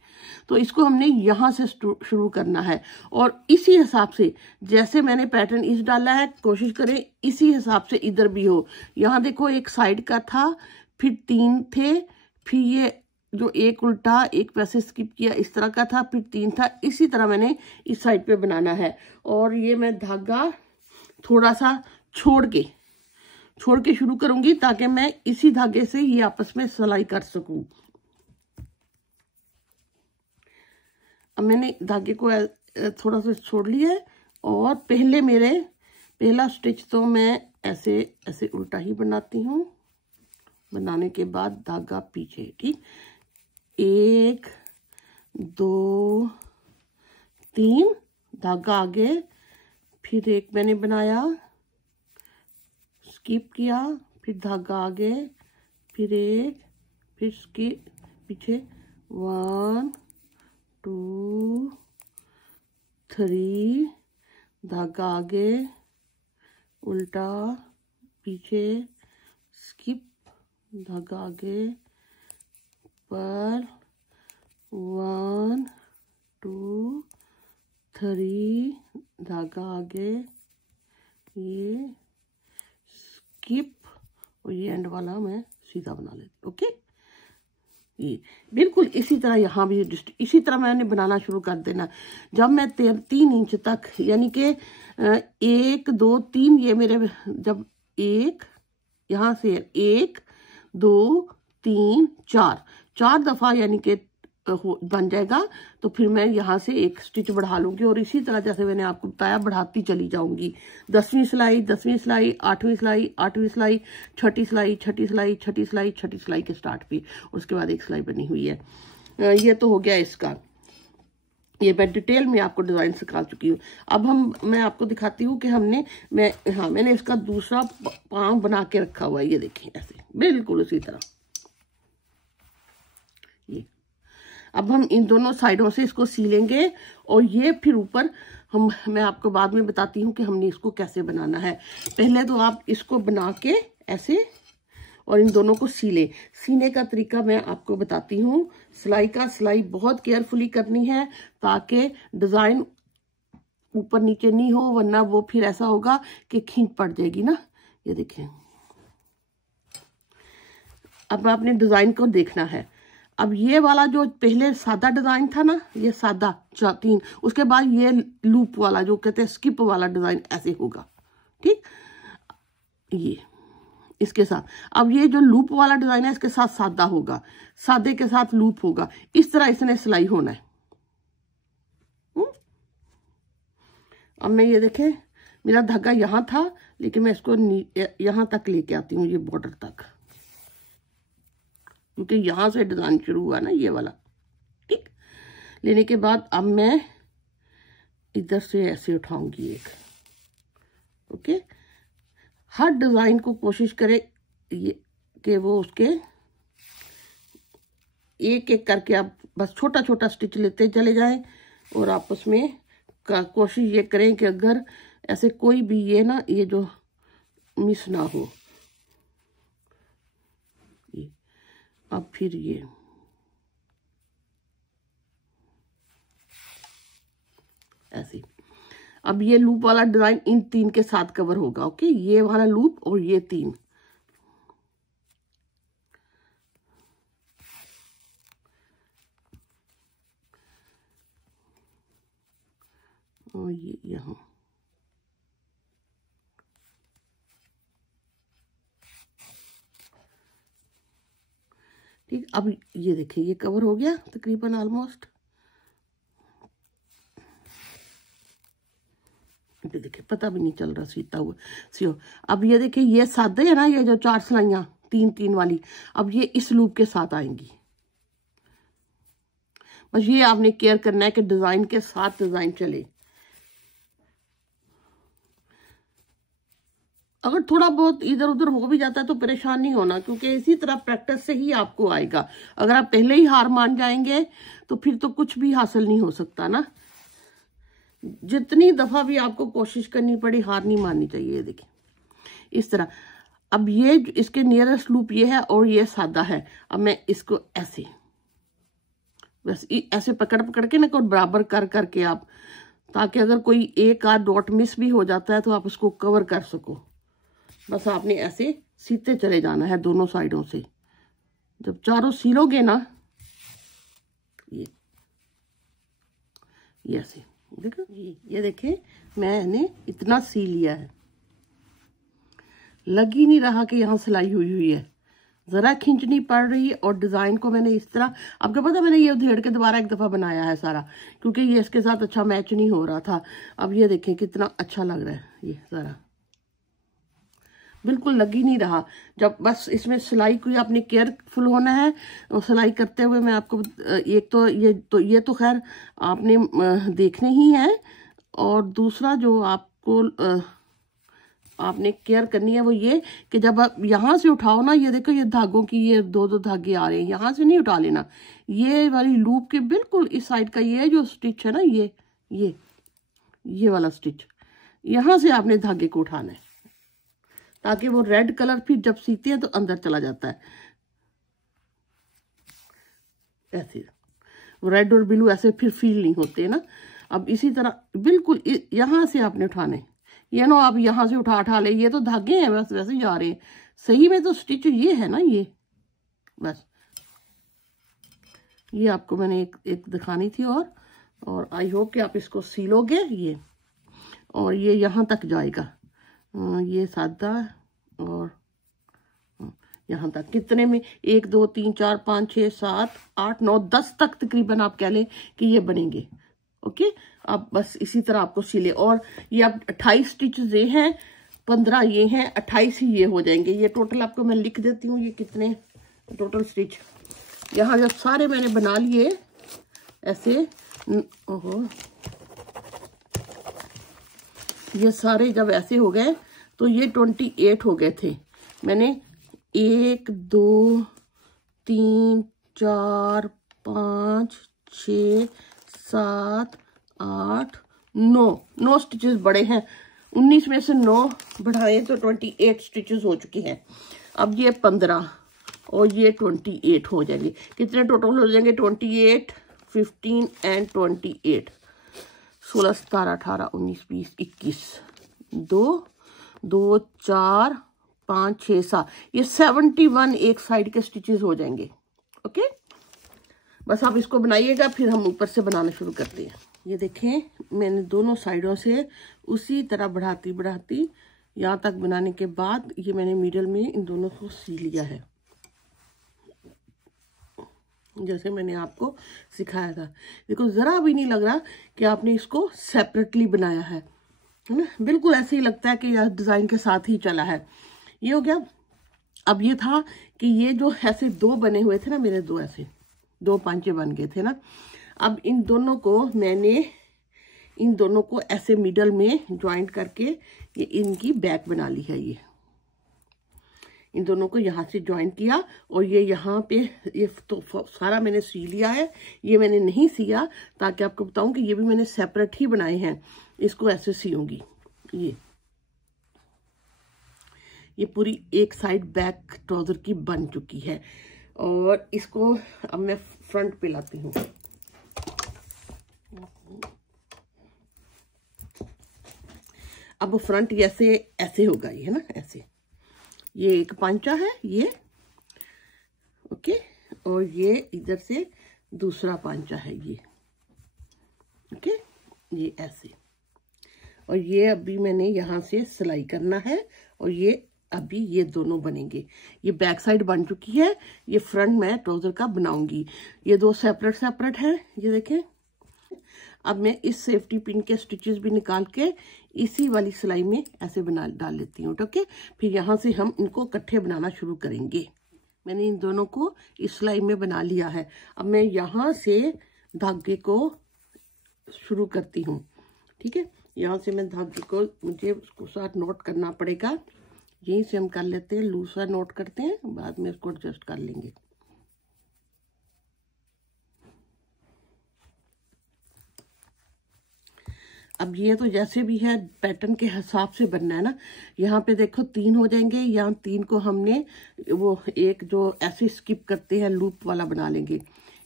तो इसको हमने यहाँ से शुरू करना है। और इसी हिसाब से जैसे मैंने पैटर्न इस डाला है, कोशिश करें इसी हिसाब से इधर भी हो। यहाँ देखो एक साइड का था, फिर 3 थे, फिर ये जो एक उल्टा एक वैसे स्किप किया इस तरह का था, फिर 3 था। इसी तरह मैंने इस साइड पे बनाना है। और ये मैं धागा थोड़ा सा छोड़ के शुरू करूंगी ताकि मैं इसी धागे से ये आपस में सिलाई कर सकूं। अब मैंने धागे को थोड़ा सा छोड़ लिया है और पहला स्टिच तो मैं ऐसे उल्टा ही बनाती हूँ। बनाने के बाद धागा पीछे। ठीक, 1 2 3 धागा आगे, फिर एक मैंने बनाया, स्किप किया, फिर धागा आगे, फिर एक, फिर स्किप पीछे, 1 2 3 धागा आगे, उल्टा पीछे, स्किप, धागा आगे पर 1 2 3 धागा आगे, ये स्किप और ये एंड वाला मैं सीधा बना लेती। ओके, ये बिल्कुल इसी तरह यहाँ भी इसी तरह मैंने बनाना शुरू कर देना। जब मैं 3 इंच तक यानी कि 1 2 3 ये मेरे जब एक यहाँ से 1 2 3 4 दफा यानी कि बन जाएगा, तो फिर मैं यहाँ से एक स्टिच बढ़ा लूंगी और इसी तरह जैसे मैंने आपको बताया बढ़ाती चली जाऊंगी। 10वीं सिलाई 10वीं सिलाई 8वीं सिलाई 8वीं सिलाई 6ठी सिलाई 6ठी सिलाई 6ठी सिलाई 6ठी सिलाई के स्टार्ट पे, उसके बाद एक सिलाई बनी हुई है। ये तो हो गया इसका। ये मैं डिटेल में आपको डिज़ाइन सिखा चुकी हूँ। अब मैं आपको दिखाती हूँ कि मैंने इसका दूसरा पाँव बना के रखा हुआ है। ये देखिए ऐसे बिल्कुल उसी तरह। ये अब हम इन दोनों साइडों से इसको सीलेंगे और ये फिर ऊपर मैं आपको बाद में बताती हूँ कि हमने इसको कैसे बनाना है। पहले तो आप इसको बना के ऐसे और इन दोनों को सीने का तरीका मैं आपको बताती हूँ। सिलाई बहुत केयरफुली करनी है ताकि डिज़ाइन ऊपर नीचे नहीं हो, वरना वो फिर ऐसा होगा कि खींच पड़ जाएगी ना। ये देखें, अब आपने डिज़ाइन को देखना है। अब ये वाला जो पहले सादा डिज़ाइन था ना, ये सादा 3, उसके बाद ये लूप वाला जो कहते हैं स्किप वाला डिज़ाइन ऐसे होगा। ठीक, ये इसके साथ अब ये जो लूप वाला डिज़ाइन है इसके साथ सादा होगा, सादे के साथ लूप होगा। इस तरह इसने सिलाई होना है। अब मैं ये देखें, मेरा धागा यहाँ था लेकिन मैं इसको यहाँ तक लेके आती हूँ, ये बॉर्डर तक, क्योंकि यहाँ से डिज़ाइन शुरू हुआ ना ये वाला। ठीक, लेने के बाद अब मैं इधर से ऐसे उठाऊंगी एक। ओके, हर डिज़ाइन को कोशिश करें ये कि वो उसके एक एक करके आप बस छोटा छोटा स्टिच लेते चले जाएं और आपस में कोशिश ये करें कि अगर ऐसे कोई भी ये ना ये जो मिस ना हो। ये अब फिर ये ऐसे, अब ये लूप वाला डिज़ाइन इन 3 के साथ कवर होगा। ओके, ये वाला लूप और ये 3। और ये यहाँ ठीक। अब ये देखिए ये कवर हो गया तकरीबन ऑलमोस्ट। देखिए पता भी नहीं चल रहा सीता हुआ सियो। अब ये देखिए ये सादे है ना, ये जो 4 सिलाइयाँ 3-3 वाली, अब ये इस लूप के साथ आएंगी। बस ये आपने केयर करना है कि डिज़ाइन के साथ डिज़ाइन चले। अगर थोड़ा बहुत इधर उधर हो भी जाता है तो परेशान नहीं होना, क्योंकि इसी तरह प्रैक्टिस से ही आपको आएगा। अगर आप पहले ही हार मान जाएंगे तो फिर तो कुछ भी हासिल नहीं हो सकता ना। जितनी दफ़ा भी आपको कोशिश करनी पड़ी, हार नहीं माननी चाहिए। देखिए इस तरह। अब ये इसके नियरेस्ट लूप ये है और ये सादा है। अब मैं इसको ऐसे बस ऐसे पकड़ के ना को बराबर कर करके आप, ताकि अगर कोई एक आध डॉट मिस भी हो जाता है तो आप उसको कवर कर सको। बस आपने ऐसे सीते चले जाना है दोनों साइडों से। जब चारों सीलोगे ना, ये ऐसे देखो, ये देखिए मैंने इतना सी लिया है, लग ही नहीं रहा कि यहाँ सिलाई हुई है, ज़रा खींचनी पड़ रही है। और डिज़ाइन को मैंने इस तरह, आपको पता मैंने ये उधेड़ के दोबारा एक दफ़ा बनाया है सारा, क्योंकि ये इसके साथ अच्छा मैच नहीं हो रहा था। अब ये देखें कितना अच्छा लग रहा है, ये ज़रा बिल्कुल लग ही नहीं रहा। जब बस इसमें सिलाई को आपने केयरफुल होना है। और सिलाई करते हुए मैं आपको एक तो ये तो खैर आपने देखने ही है, और दूसरा जो आपको आपने केयर करनी है वो ये कि जब आप यहाँ से उठाओ ना, ये देखो ये धागों की ये 2-2 धागे आ रहे हैं, यहाँ से नहीं उठा लेना। ये वाली लूप के बिल्कुल इस साइड का ये जो स्टिच है ना, ये वाला स्टिच, यहाँ से आपने धागे को उठाना है, ताकि वो रेड कलर फिर जब सीते हैं तो अंदर चला जाता है। ऐसे रेड और ब्लू ऐसे फिर फील नहीं होते ना। अब इसी तरह बिल्कुल यहाँ से आपने उठाने, ये ना आप यहाँ से उठा ले, ये तो धागे हैं बस वैसे जा रहे हैं। सही में तो स्टिच ये है ना, ये बस ये आपको मैंने एक दिखानी थी। और आई होप कि आप इसको सीलोगे। ये और ये यहाँ तक जाएगा, ये सादा और यहाँ तक। कितने में 1 2 3 4 5 6 7 8 9 10 तक तकरीबन आप कह लें कि ये बनेंगे। ओके, अब बस इसी तरह आपको सिले। और ये अब 28 स्टिचेस ये हैं, 15 ये हैं, 28 ही ये हो जाएंगे। ये टोटल आपको मैं लिख देती हूँ ये कितने टोटल स्टिच। यहाँ जब सारे मैंने बना लिए ऐसे, ओहो, ये सारे जब ऐसे हो गए तो ये 28 हो गए थे। मैंने 1 2 3 4 5 6 7 8 9 स्टिचेस बड़े हैं। 19 में से 9 बढ़ाए तो 28 स्टिचेस हो चुके हैं। अब ये 15 और ये 28 हो जाएंगे। कितने टोटल हो जाएंगे? 28, 15 एंड 28, 16 17 18 19 20 21, 2 2 4 5 6 7, ये 71 एक साइड के स्टिचेस हो जाएंगे। ओके, बस आप इसको बनाइएगा, फिर हम ऊपर से बनाना शुरू करते हैं। ये देखें, मैंने दोनों साइडों से उसी तरह बढ़ाती बढ़ाती यहाँ तक बनाने के बाद ये मैंने मिडल में इन दोनों को सी लिया है, जैसे मैंने आपको सिखाया था। देखो, जरा भी नहीं लग रहा कि आपने इसको सेपरेटली बनाया है ना, बिल्कुल ऐसे ही लगता है कि यह डिजाइन के साथ ही चला है। ये हो गया। अब ये था कि ये जो ऐसे दो बने हुए थे ना, मेरे दो ऐसे 2 पांचे बन गए थे ना। अब इन दोनों को मैंने ऐसे मिडल में ज्वाइंट करके ये इनकी बैक बना ली है। ये इन दोनों को यहाँ से ज्वाइंट किया और ये यहाँ पे ये तो सारा मैंने सी लिया है। ये मैंने नहीं सिया ताकि आपको बताऊं कि ये भी मैंने सेपरेट ही बनाए हैं। इसको ऐसे सीऊंगी। ये पूरी एक साइड बैक ट्राउजर की बन चुकी है और इसको अब मैं फ्रंट पे लाती हूँ। अब फ्रंट ऐसे ऐसे होगा, ये है ना, ऐसे। ये एक पांचा है ये, ओके, और ये इधर से दूसरा पांचा है ये, ओके, ये ऐसे। और ये अभी मैंने यहाँ से सिलाई करना है और ये अभी ये दोनों बनेंगे। ये बैक साइड बन चुकी है, ये फ्रंट मैं ट्राउजर का बनाऊंगी। ये दो सेपरेट सेपरेट है, ये देखें। अब मैं इस सेफ्टी पिन के स्टिचेस भी निकाल के इसी वाली सिलाई में ऐसे बना डाल लेती हूँ, ओके। फिर यहाँ से हम इनको इकट्ठे बनाना शुरू करेंगे। मैंने इन दोनों को इस सिलाई में बना लिया है। अब मैं यहाँ से धागे को शुरू करती हूँ, ठीक है। यहाँ से मैं धागे को, मुझे उसको साथ नोट करना पड़ेगा। यहीं से हम कर लेते हैं, लूसा नोट करते हैं, बाद में इसको एडजस्ट कर लेंगे। अब ये तो जैसे भी है पैटर्न के हिसाब से बनना है ना। यहाँ पे देखो 3 हो जाएंगे, यहाँ 3 को हमने वो एक जो ऐसे स्किप करते हैं लूप वाला बना लेंगे।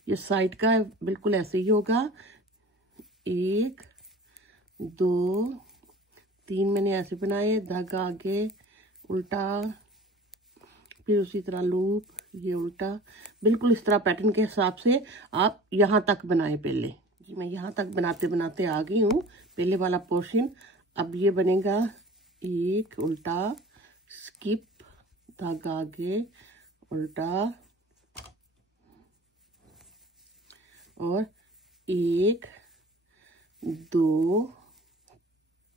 ये साइड का बिल्कुल ऐसे ही होगा। 1 2 3 मैंने ऐसे बनाए, धागा आगे उल्टा, फिर उसी तरह लूप, ये उल्टा, बिल्कुल इस तरह पैटर्न के हिसाब से आप यहाँ तक बनाए। पहले जी मैं यहाँ तक बनाते बनाते आ गई हूँ, पहले वाला पोर्शन। अब ये बनेगा 1 उल्टा स्किप, धागा आगे उल्टा, और 1 2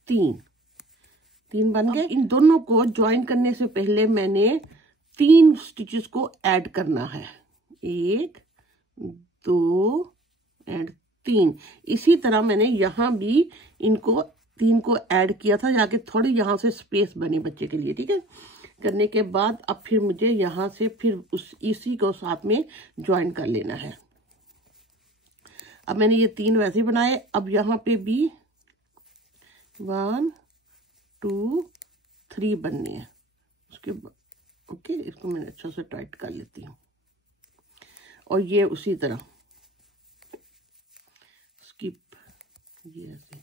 3 बन गए। इन दोनों को ज्वाइन करने से पहले मैंने 3 स्टिचेस को ऐड करना है, 1 2 एंड 3। इसी तरह मैंने यहाँ भी इनको 3 को ऐड किया था, जाके थोड़ी यहाँ से स्पेस बनी बच्चे के लिए, ठीक है। करने के बाद अब फिर मुझे यहाँ से फिर इसी को साथ में ज्वाइन कर लेना है। अब मैंने ये 3 वैसे बनाए। अब यहाँ पे भी 1 2 3 बनने हैं उसके बाद, ओके। इसको मैंने अच्छा से टाइट कर लेती हूँ। और ये उसी तरह स्किप, ये ऐसे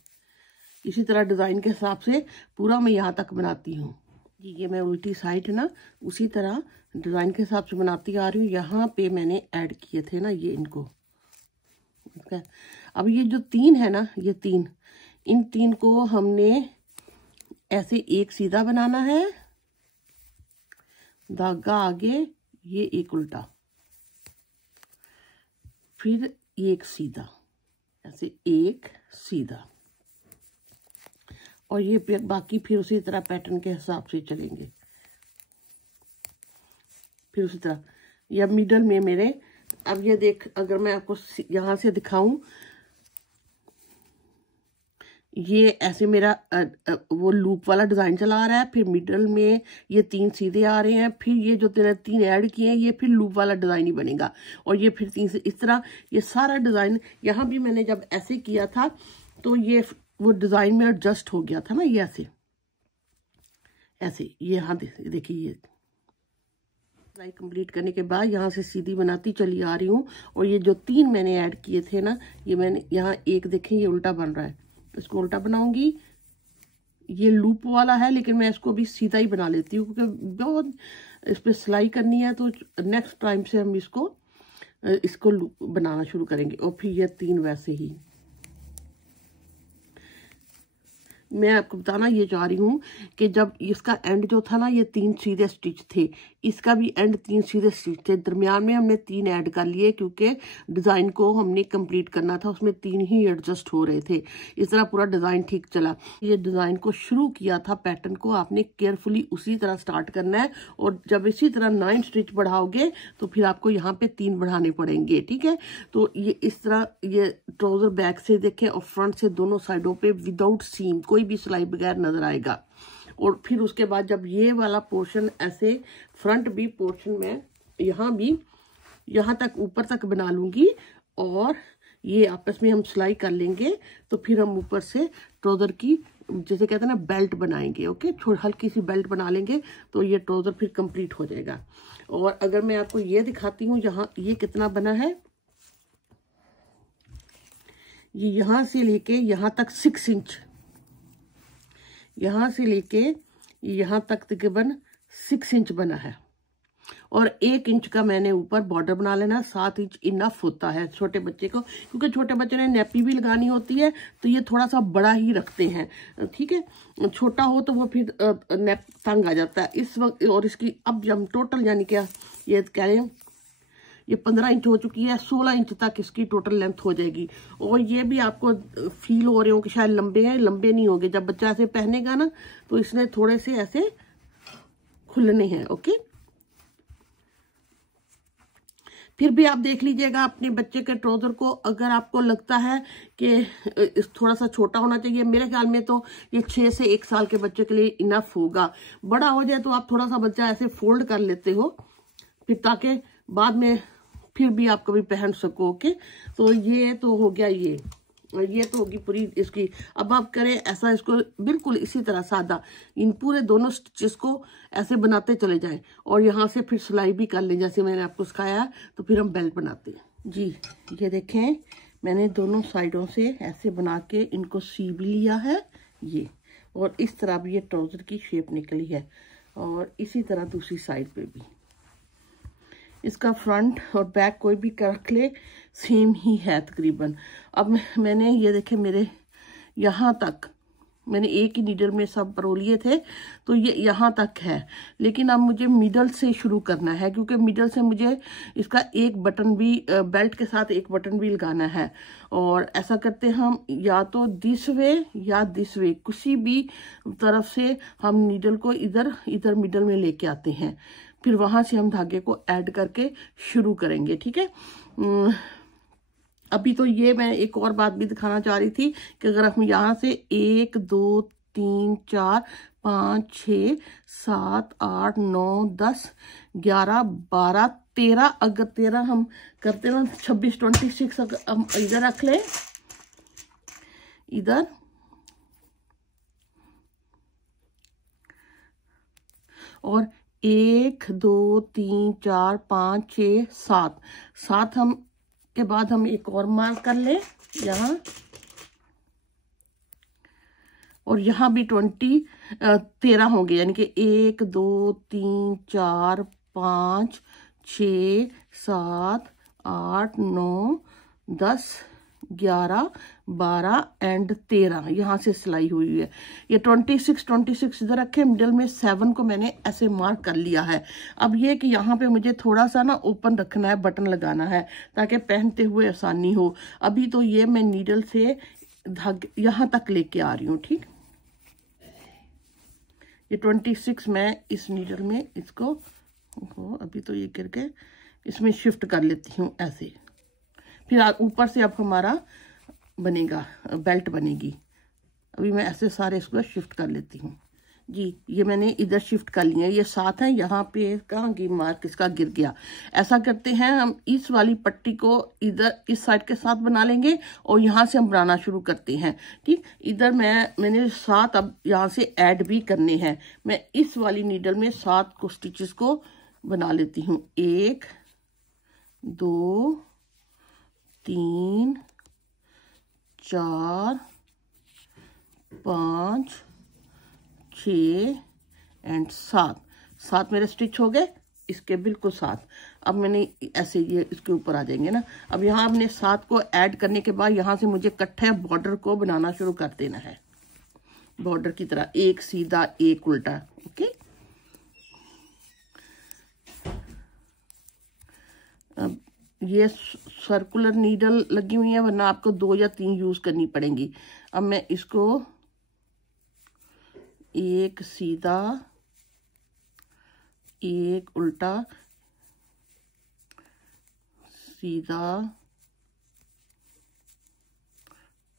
इसी तरह डिजाइन के हिसाब से पूरा मैं यहाँ तक बनाती हूँ। ये मैं उल्टी साइड है ना, उसी तरह डिजाइन के हिसाब से बनाती आ रही हूँ। यहाँ पे मैंने ऐड किए थे ना ये इनको, ओके। अब ये जो 3 है ना, ये 3, इन 3 को हमने ऐसे एक सीधा बनाना है, धागा आगे, ये एक उल्टा, फिर एक सीधा, ऐसे एक सीधा, और ये बाकी फिर उसी तरह पैटर्न के हिसाब से चलेंगे। फिर उसी तरह या मिडल में मेरे, अब ये देख, अगर मैं आपको यहाँ से दिखाऊं ये ऐसे मेरा वो लूप वाला डिज़ाइन चला आ रहा है, फिर मिडल में ये 3 सीधे आ रहे हैं, फिर ये जो तेरे 3 ऐड किए हैं ये फिर लूप वाला डिज़ाइन ही बनेगा, और ये फिर 3 से इस तरह ये सारा डिज़ाइन। यहाँ भी मैंने जब ऐसे किया था तो ये वो डिज़ाइन में एडजस्ट हो गया था ना, ये ऐसे ऐसे, ये यहाँ देखिए ये सिलाई कंप्लीट करने के बाद यहाँ से सीधी बनाती चली आ रही हूँ, और ये जो 3 मैंने ऐड किए थे ना, ये मैंने यहाँ एक देखें ये उल्टा बन रहा है, इसको उल्टा बनाऊंगी। ये लूप वाला है लेकिन मैं इसको भी सीधा ही बना लेती हूँ क्योंकि बहुत इस पर सिलाई करनी है, तो नेक्स्ट टाइम से हम इसको लूप बनाना शुरू करेंगे। और फिर ये 3 वैसे ही। मैं आपको बताना ये चाह रही हूँ कि जब इसका एंड जो था ना, ये 3 सीधे स्टिच थे, इसका भी एंड 3 सीधे स्टिच थे, दरमियान में हमने 3 ऐड कर लिए क्योंकि डिज़ाइन को हमने कंप्लीट करना था, उसमें 3 ही एडजस्ट हो रहे थे। इस तरह पूरा डिज़ाइन ठीक चला। ये डिज़ाइन को शुरू किया था, पैटर्न को आपने केयरफुली उसी तरह स्टार्ट करना है, और जब इसी तरह 9 स्टिच बढ़ाओगे तो फिर आपको यहाँ पे 3 बढ़ाने पड़ेंगे, ठीक है। तो ये इस तरह ये ट्राउजर बैक से देखें और फ्रंट से दोनों साइडों पे विदाउट सीम, कोई भी सिलाई बगैर नजर आएगा। और फिर उसके बाद जब ये वाला पोर्शन ऐसे फ्रंट भी पोर्शन में यहाँ भी यहाँ तक ऊपर तक बना लूंगी, और ये आपस में हम सिलाई कर लेंगे, तो फिर हम ऊपर से ट्राउजर की जैसे कहते हैं ना बेल्ट बनाएंगे। ओके, हल्की सी बेल्ट बना लेंगे तो ये ट्राउजर फिर कंप्लीट हो जाएगा। और अगर मैं आपको ये दिखाती हूँ यहाँ ये कितना बना है, ये यहाँ से लेके यहाँ तक 6 इंच, यहाँ से लेके यहाँ तक तकरीबन 6 इंच बना है, और 1 इंच का मैंने ऊपर बॉर्डर बना लेना। 7 इंच इनफ होता है छोटे बच्चे को, क्योंकि छोटे बच्चे ने नैपी भी लगानी होती है तो ये थोड़ा सा बड़ा ही रखते हैं, ठीक है। छोटा हो तो वो फिर नैप तंग आ जाता है इस वक्त। और इसकी अब जब टोटल यानी क्या ये कह रहे हैं, ये 15 इंच हो चुकी है, 16 इंच तक इसकी टोटल लेंथ हो जाएगी। और ये भी आपको फील हो रहे हो कि शायद लंबे हैं, लंबे नहीं होंगे। जब बच्चा ऐसे पहनेगा ना तो इसने थोड़े से ऐसे खुलने हैं। ओके, फिर भी आप देख लीजिएगा अपने बच्चे के ट्राउजर को, अगर आपको लगता है कि थोड़ा सा छोटा होना चाहिए, मेरे ख्याल में तो ये 6 से 1 साल के बच्चे के लिए इनफ होगा। बड़ा हो जाए तो आप थोड़ा सा बच्चा ऐसे फोल्ड कर लेते हो फिर, ताकि बाद में फिर भी आप कभी पहन सको। ओके, तो ये तो हो गया, ये तो होगी पूरी इसकी। अब आप करें ऐसा, इसको बिल्कुल इसी तरह सादा इन पूरे दोनों स्टिचेस को ऐसे बनाते चले जाएं, और यहाँ से फिर सिलाई भी कर लें जैसे मैंने आपको सिखाया। तो फिर हम बेल्ट बनाते हैं जी। ये देखें मैंने दोनों साइडों से ऐसे बना के इनको सी भी लिया है ये, और इस तरह भी ये ट्राउजर की शेप निकली है, और इसी तरह दूसरी साइड पे भी। इसका फ्रंट और बैक कोई भी रख ले सेम ही है तकरीबन। अब मैंने ये देखे मेरे यहाँ तक मैंने एक ही नीडल में सब परो लिए थे, तो ये यहाँ तक है, लेकिन अब मुझे मिडल से शुरू करना है क्योंकि मिडल से मुझे इसका एक बटन भी बेल्ट के साथ एक बटन भी लगाना है। और ऐसा करते हैं हम या तो दिस वे या दिस वे, किसी भी तरफ से हम नीडल को इधर इधर मिडल में लेके आते हैं, फिर वहां से हम धागे को ऐड करके शुरू करेंगे, ठीक है। अभी तो ये मैं एक और बात भी दिखाना चाह रही थी कि अगर हम यहाँ से 1 2 3 4 5 6 7 8 9 10 11 12 13, अगर 13 हम करते ना 26 26 अगर हम इधर रख लें, इधर और 1 2 3 4 5 6 7 हम के बाद हम एक और मार्क कर ले यहाँ, और यहाँ भी 13 होंगे, यानी कि 1 2 3 4 5 6 7 8 9 10 11 12 एंड 13 यहाँ से सिलाई हुई है। ये 26 इधर रखे, मिडल में 7 को मैंने ऐसे मार्क कर लिया है। अब ये कि यहाँ पे मुझे थोड़ा सा ना ओपन रखना है, बटन लगाना है ताकि पहनते हुए आसानी हो। अभी तो ये मैं नीडल से धागे यहाँ तक लेके आ रही हूँ, ठीक। ये 26 मैं इस नीडल में इसको अभी तो ये करके इसमें शिफ्ट कर लेती हूँ ऐसे, फिर ऊपर से अब हमारा बनेगा बेल्ट बनेगी। अभी मैं ऐसे सारे इसको शिफ्ट कर लेती हूँ जी। ये मैंने इधर शिफ्ट कर लिया, ये 7 है, यहाँ पे कहाँ की मार्क इसका गिर गया। ऐसा करते हैं, हम इस वाली पट्टी को इधर इस साइड के साथ बना लेंगे और यहाँ से हम बनाना शुरू करते हैं। ठीक, इधर मैंने 7 अब यहाँ से ऐड भी करने हैं। मैं इस वाली नीडल में 7 को स्टिचेस को बना लेती हूँ। 1 2 3 4 5 6 एंड 7 मेरे स्टिच हो गए, इसके बिल्कुल 7। अब मैंने ऐसे ये इसके ऊपर आ जाएंगे ना। अब यहाँ हमने 7 को ऐड करने के बाद यहाँ से मुझे इकट्ठे बॉर्डर को बनाना शुरू कर देना है, बॉर्डर की तरह, एक सीधा एक उल्टा। ओके, अब ये सर्कुलर नीडल लगी हुई है, वरना आपको 2 या 3 यूज करनी पड़ेंगी। अब मैं इसको एक सीधा एक उल्टा, सीधा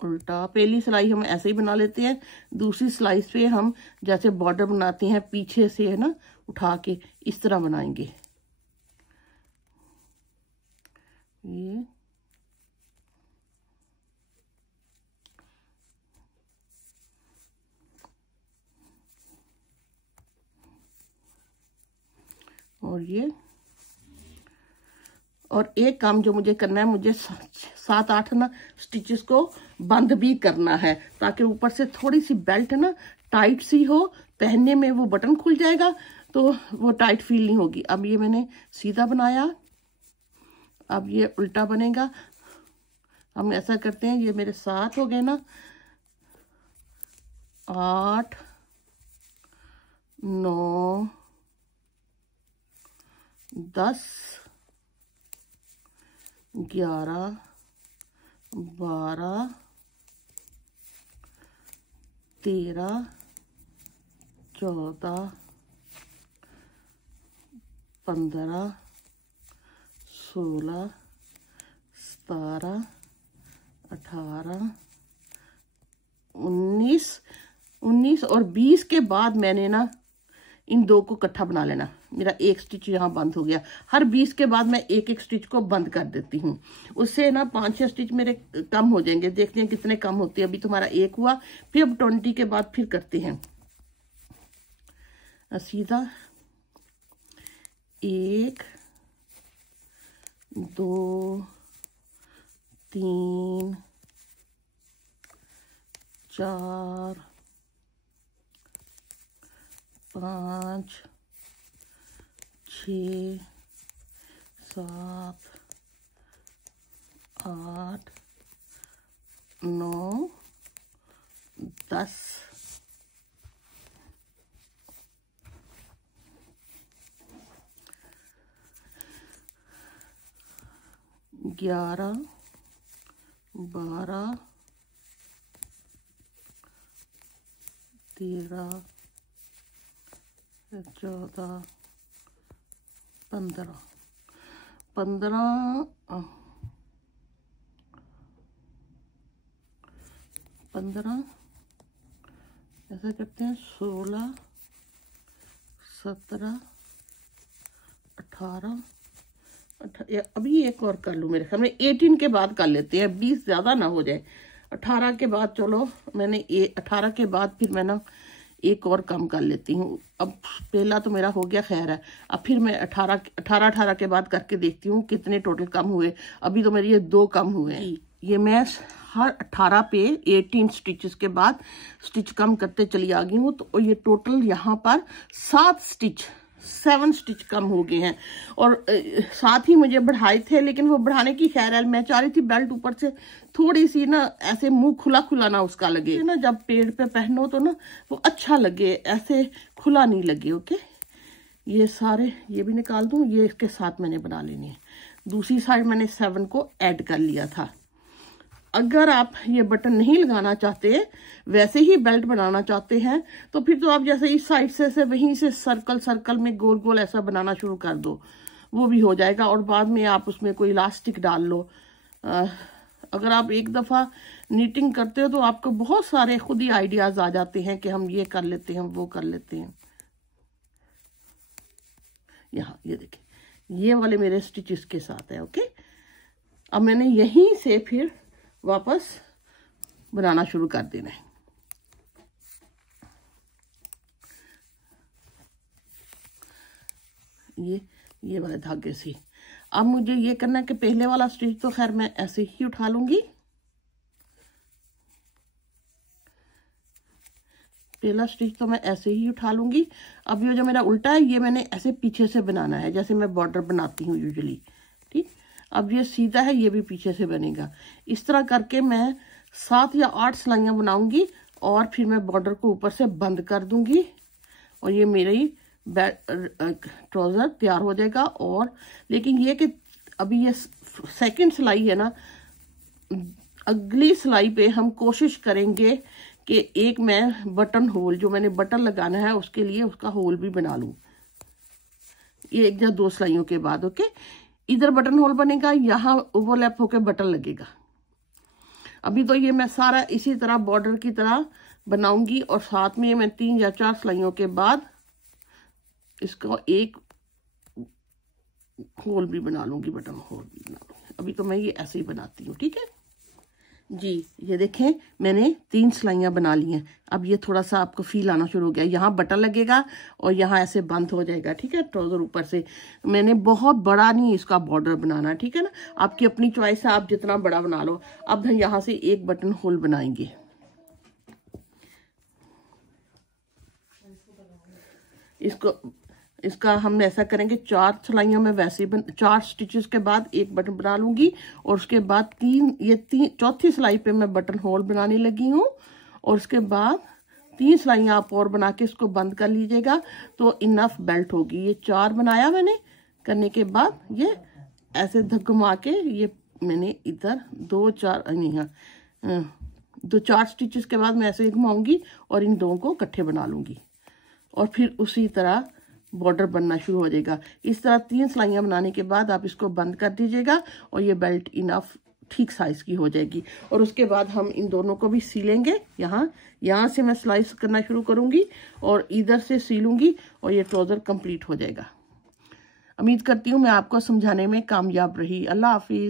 उल्टा। पहली सिलाई हम ऐसे ही बना लेते हैं, दूसरी सिलाई पे हम जैसे बॉर्डर बनाते हैं पीछे से है ना, उठा के इस तरह बनाएंगे। ये और ये, और एक काम जो मुझे करना है, मुझे 7-8 ना स्टिचेस को बंद भी करना है, ताकि ऊपर से थोड़ी सी बेल्ट ना टाइट सी हो, पहनने में वो बटन खुल जाएगा तो वो टाइट फील नहीं होगी। अब ये मैंने सीधा बनाया, अब ये उल्टा बनेगा। हम ऐसा करते हैं, ये मेरे 7 हो गए ना, 8 9 10 11 12 13 14 15 16 17 18 19 और 20 के बाद मैंने ना इन 2 को इकट्ठा बना लेना। मेरा एक स्टिच यहाँ बंद हो गया। हर 20 के बाद मैं एक एक स्टिच को बंद कर देती हूँ, उससे ना 5-6 स्टिच मेरे कम हो जाएंगे। देखते हैं कितने कम होते हैं। अभी तुम्हारा 1 हुआ, फिर अब 20 के बाद फिर करते हैं सीधा। 1 2 3 4 5 6 7 8 9 10 11 12 13 14 15 ऐसा करते हैं। 16 17 18 अभी एक और कर लूँ, मेरे ख्याल में 18 के बाद कर लेते हैं, 20 ज़्यादा ना हो जाए। 18 के बाद, चलो मैंने 18 के बाद फिर मैं ना एक और कम कर लेती हूँ। अब पहला तो मेरा हो गया, खैर है। अब फिर मैं 18 के बाद करके देखती हूँ कितने टोटल कम हुए। अभी तो मेरे ये 2 कम हुए हैं। ये मैं हर 18 पे 18 स्टिचेस के बाद स्टिच कम करते चली आ गई हूँ। तो ये टोटल यहाँ पर 7 स्टिच कम हो गए हैं। और साथ ही मुझे बढ़ाए थे, लेकिन वो बढ़ाने की खैर है, मैं चाह रही थी बेल्ट ऊपर से थोड़ी सी ना ऐसे मुंह खुला खुला ना उसका लगे ना, जब पेड़ पे पहनो तो ना वो अच्छा लगे, ऐसे खुला नहीं लगे। ओके, ये सारे ये भी निकाल दूं, ये इसके साथ मैंने बना लेने हैं। दूसरी साइड मैंने 7 को ऐड कर लिया था। अगर आप ये बटन नहीं लगाना चाहते, वैसे ही बेल्ट बनाना चाहते हैं, तो फिर तो आप जैसे इस साइड से वहीं से सर्कल में गोल गोल ऐसा बनाना शुरू कर दो, वो भी हो जाएगा। और बाद में आप उसमें कोई इलास्टिक डाल लो। अगर आप एक दफ़ा नीटिंग करते हो तो आपको बहुत सारे खुद ही आइडियाज आ जाते हैं कि हम ये कर लेते हैं, वो कर लेते हैं। यहाँ ये देखिए, ये वाले मेरे स्टिचेस के साथ है। ओके, अब मैंने यहीं से फिर वापस बनाना शुरू कर देना है। ये वाले धागे से अब मुझे ये करना है कि पहले वाला स्टिच तो खैर मैं ऐसे ही उठा लूंगी, पहला स्टिच तो मैं ऐसे ही उठा लूंगी। अब ये जो मेरा उल्टा है ये मैंने ऐसे पीछे से बनाना है, जैसे मैं बॉर्डर बनाती हूँ यूजुअली। ठीक, अब ये सीधा है, ये भी पीछे से बनेगा। इस तरह करके मैं 7 या 8 सिलाइयाँ बनाऊंगी और फिर मैं बॉर्डर को ऊपर से बंद कर दूंगी और ये मेरी ट्राउजर तैयार हो जाएगा। और लेकिन ये कि अभी ये सेकंड सिलाई है ना, अगली सिलाई पे हम कोशिश करेंगे कि एक मैं बटन होल, जो मैंने बटन लगाना है उसके लिए उसका होल भी बना लूं, ये 1 या 2 सिलाइयों के बाद। ओके, इधर बटन होल बनेगा, यहाँ ओवरलैप होकर बटन लगेगा। अभी तो ये मैं सारा इसी तरह बॉर्डर की तरह बनाऊंगी और साथ में मैं 3 या 4 सिलाइयों के बाद इसको एक होल भी बना लूंगी, बटन होल भी बना लूंगी। अभी तो मैं ये ऐसे ही बनाती हूँ। ठीक है जी, ये देखें मैंने 3 सिलाइयाँ बना ली हैं। अब ये थोड़ा सा आपको फील आना शुरू हो गया, यहाँ बटन लगेगा और यहाँ ऐसे बंद हो जाएगा। ठीक है, ट्राउजर ऊपर से मैंने बहुत बड़ा नहीं इसका बॉर्डर बनाना, ठीक है ना, आपकी अपनी चॉइस है, आप जितना बड़ा बना लो। अब हम यहाँ से एक बटन होल बनाएंगे। इसका हम ऐसा करेंगे, 4 सिलाइयाँ मैं वैसे 4 स्टिचेस के बाद एक बटन बना लूंगी और उसके बाद 3 चौथी सिलाई पे मैं बटन होल बनाने लगी हूँ और उसके बाद 3 सिलाइयाँ आप और बना के इसको बंद कर लीजिएगा तो इनफ बेल्ट होगी। ये 4 बनाया मैंने, करने के बाद ये ऐसे घुमा के ये मैंने इधर 4 स्टिचेस के बाद मैं ऐसे घुमाऊंगी और इन 2 को इकट्ठे बना लूंगी और फिर उसी तरह बॉर्डर बनना शुरू हो जाएगा। इस तरह 3 सिलाइयाँ बनाने के बाद आप इसको बंद कर दीजिएगा और ये बेल्ट इनफ ठीक साइज की हो जाएगी। और उसके बाद हम इन दोनों को भी सीलेंगे। यहाँ से मैं सिलाई करना शुरू करूंगी और इधर से सीलूंगी और ये ट्राउजर कंप्लीट हो जाएगा। उम्मीद करती हूँ मैं आपको समझाने में कामयाब रही। अल्लाह हाफिज।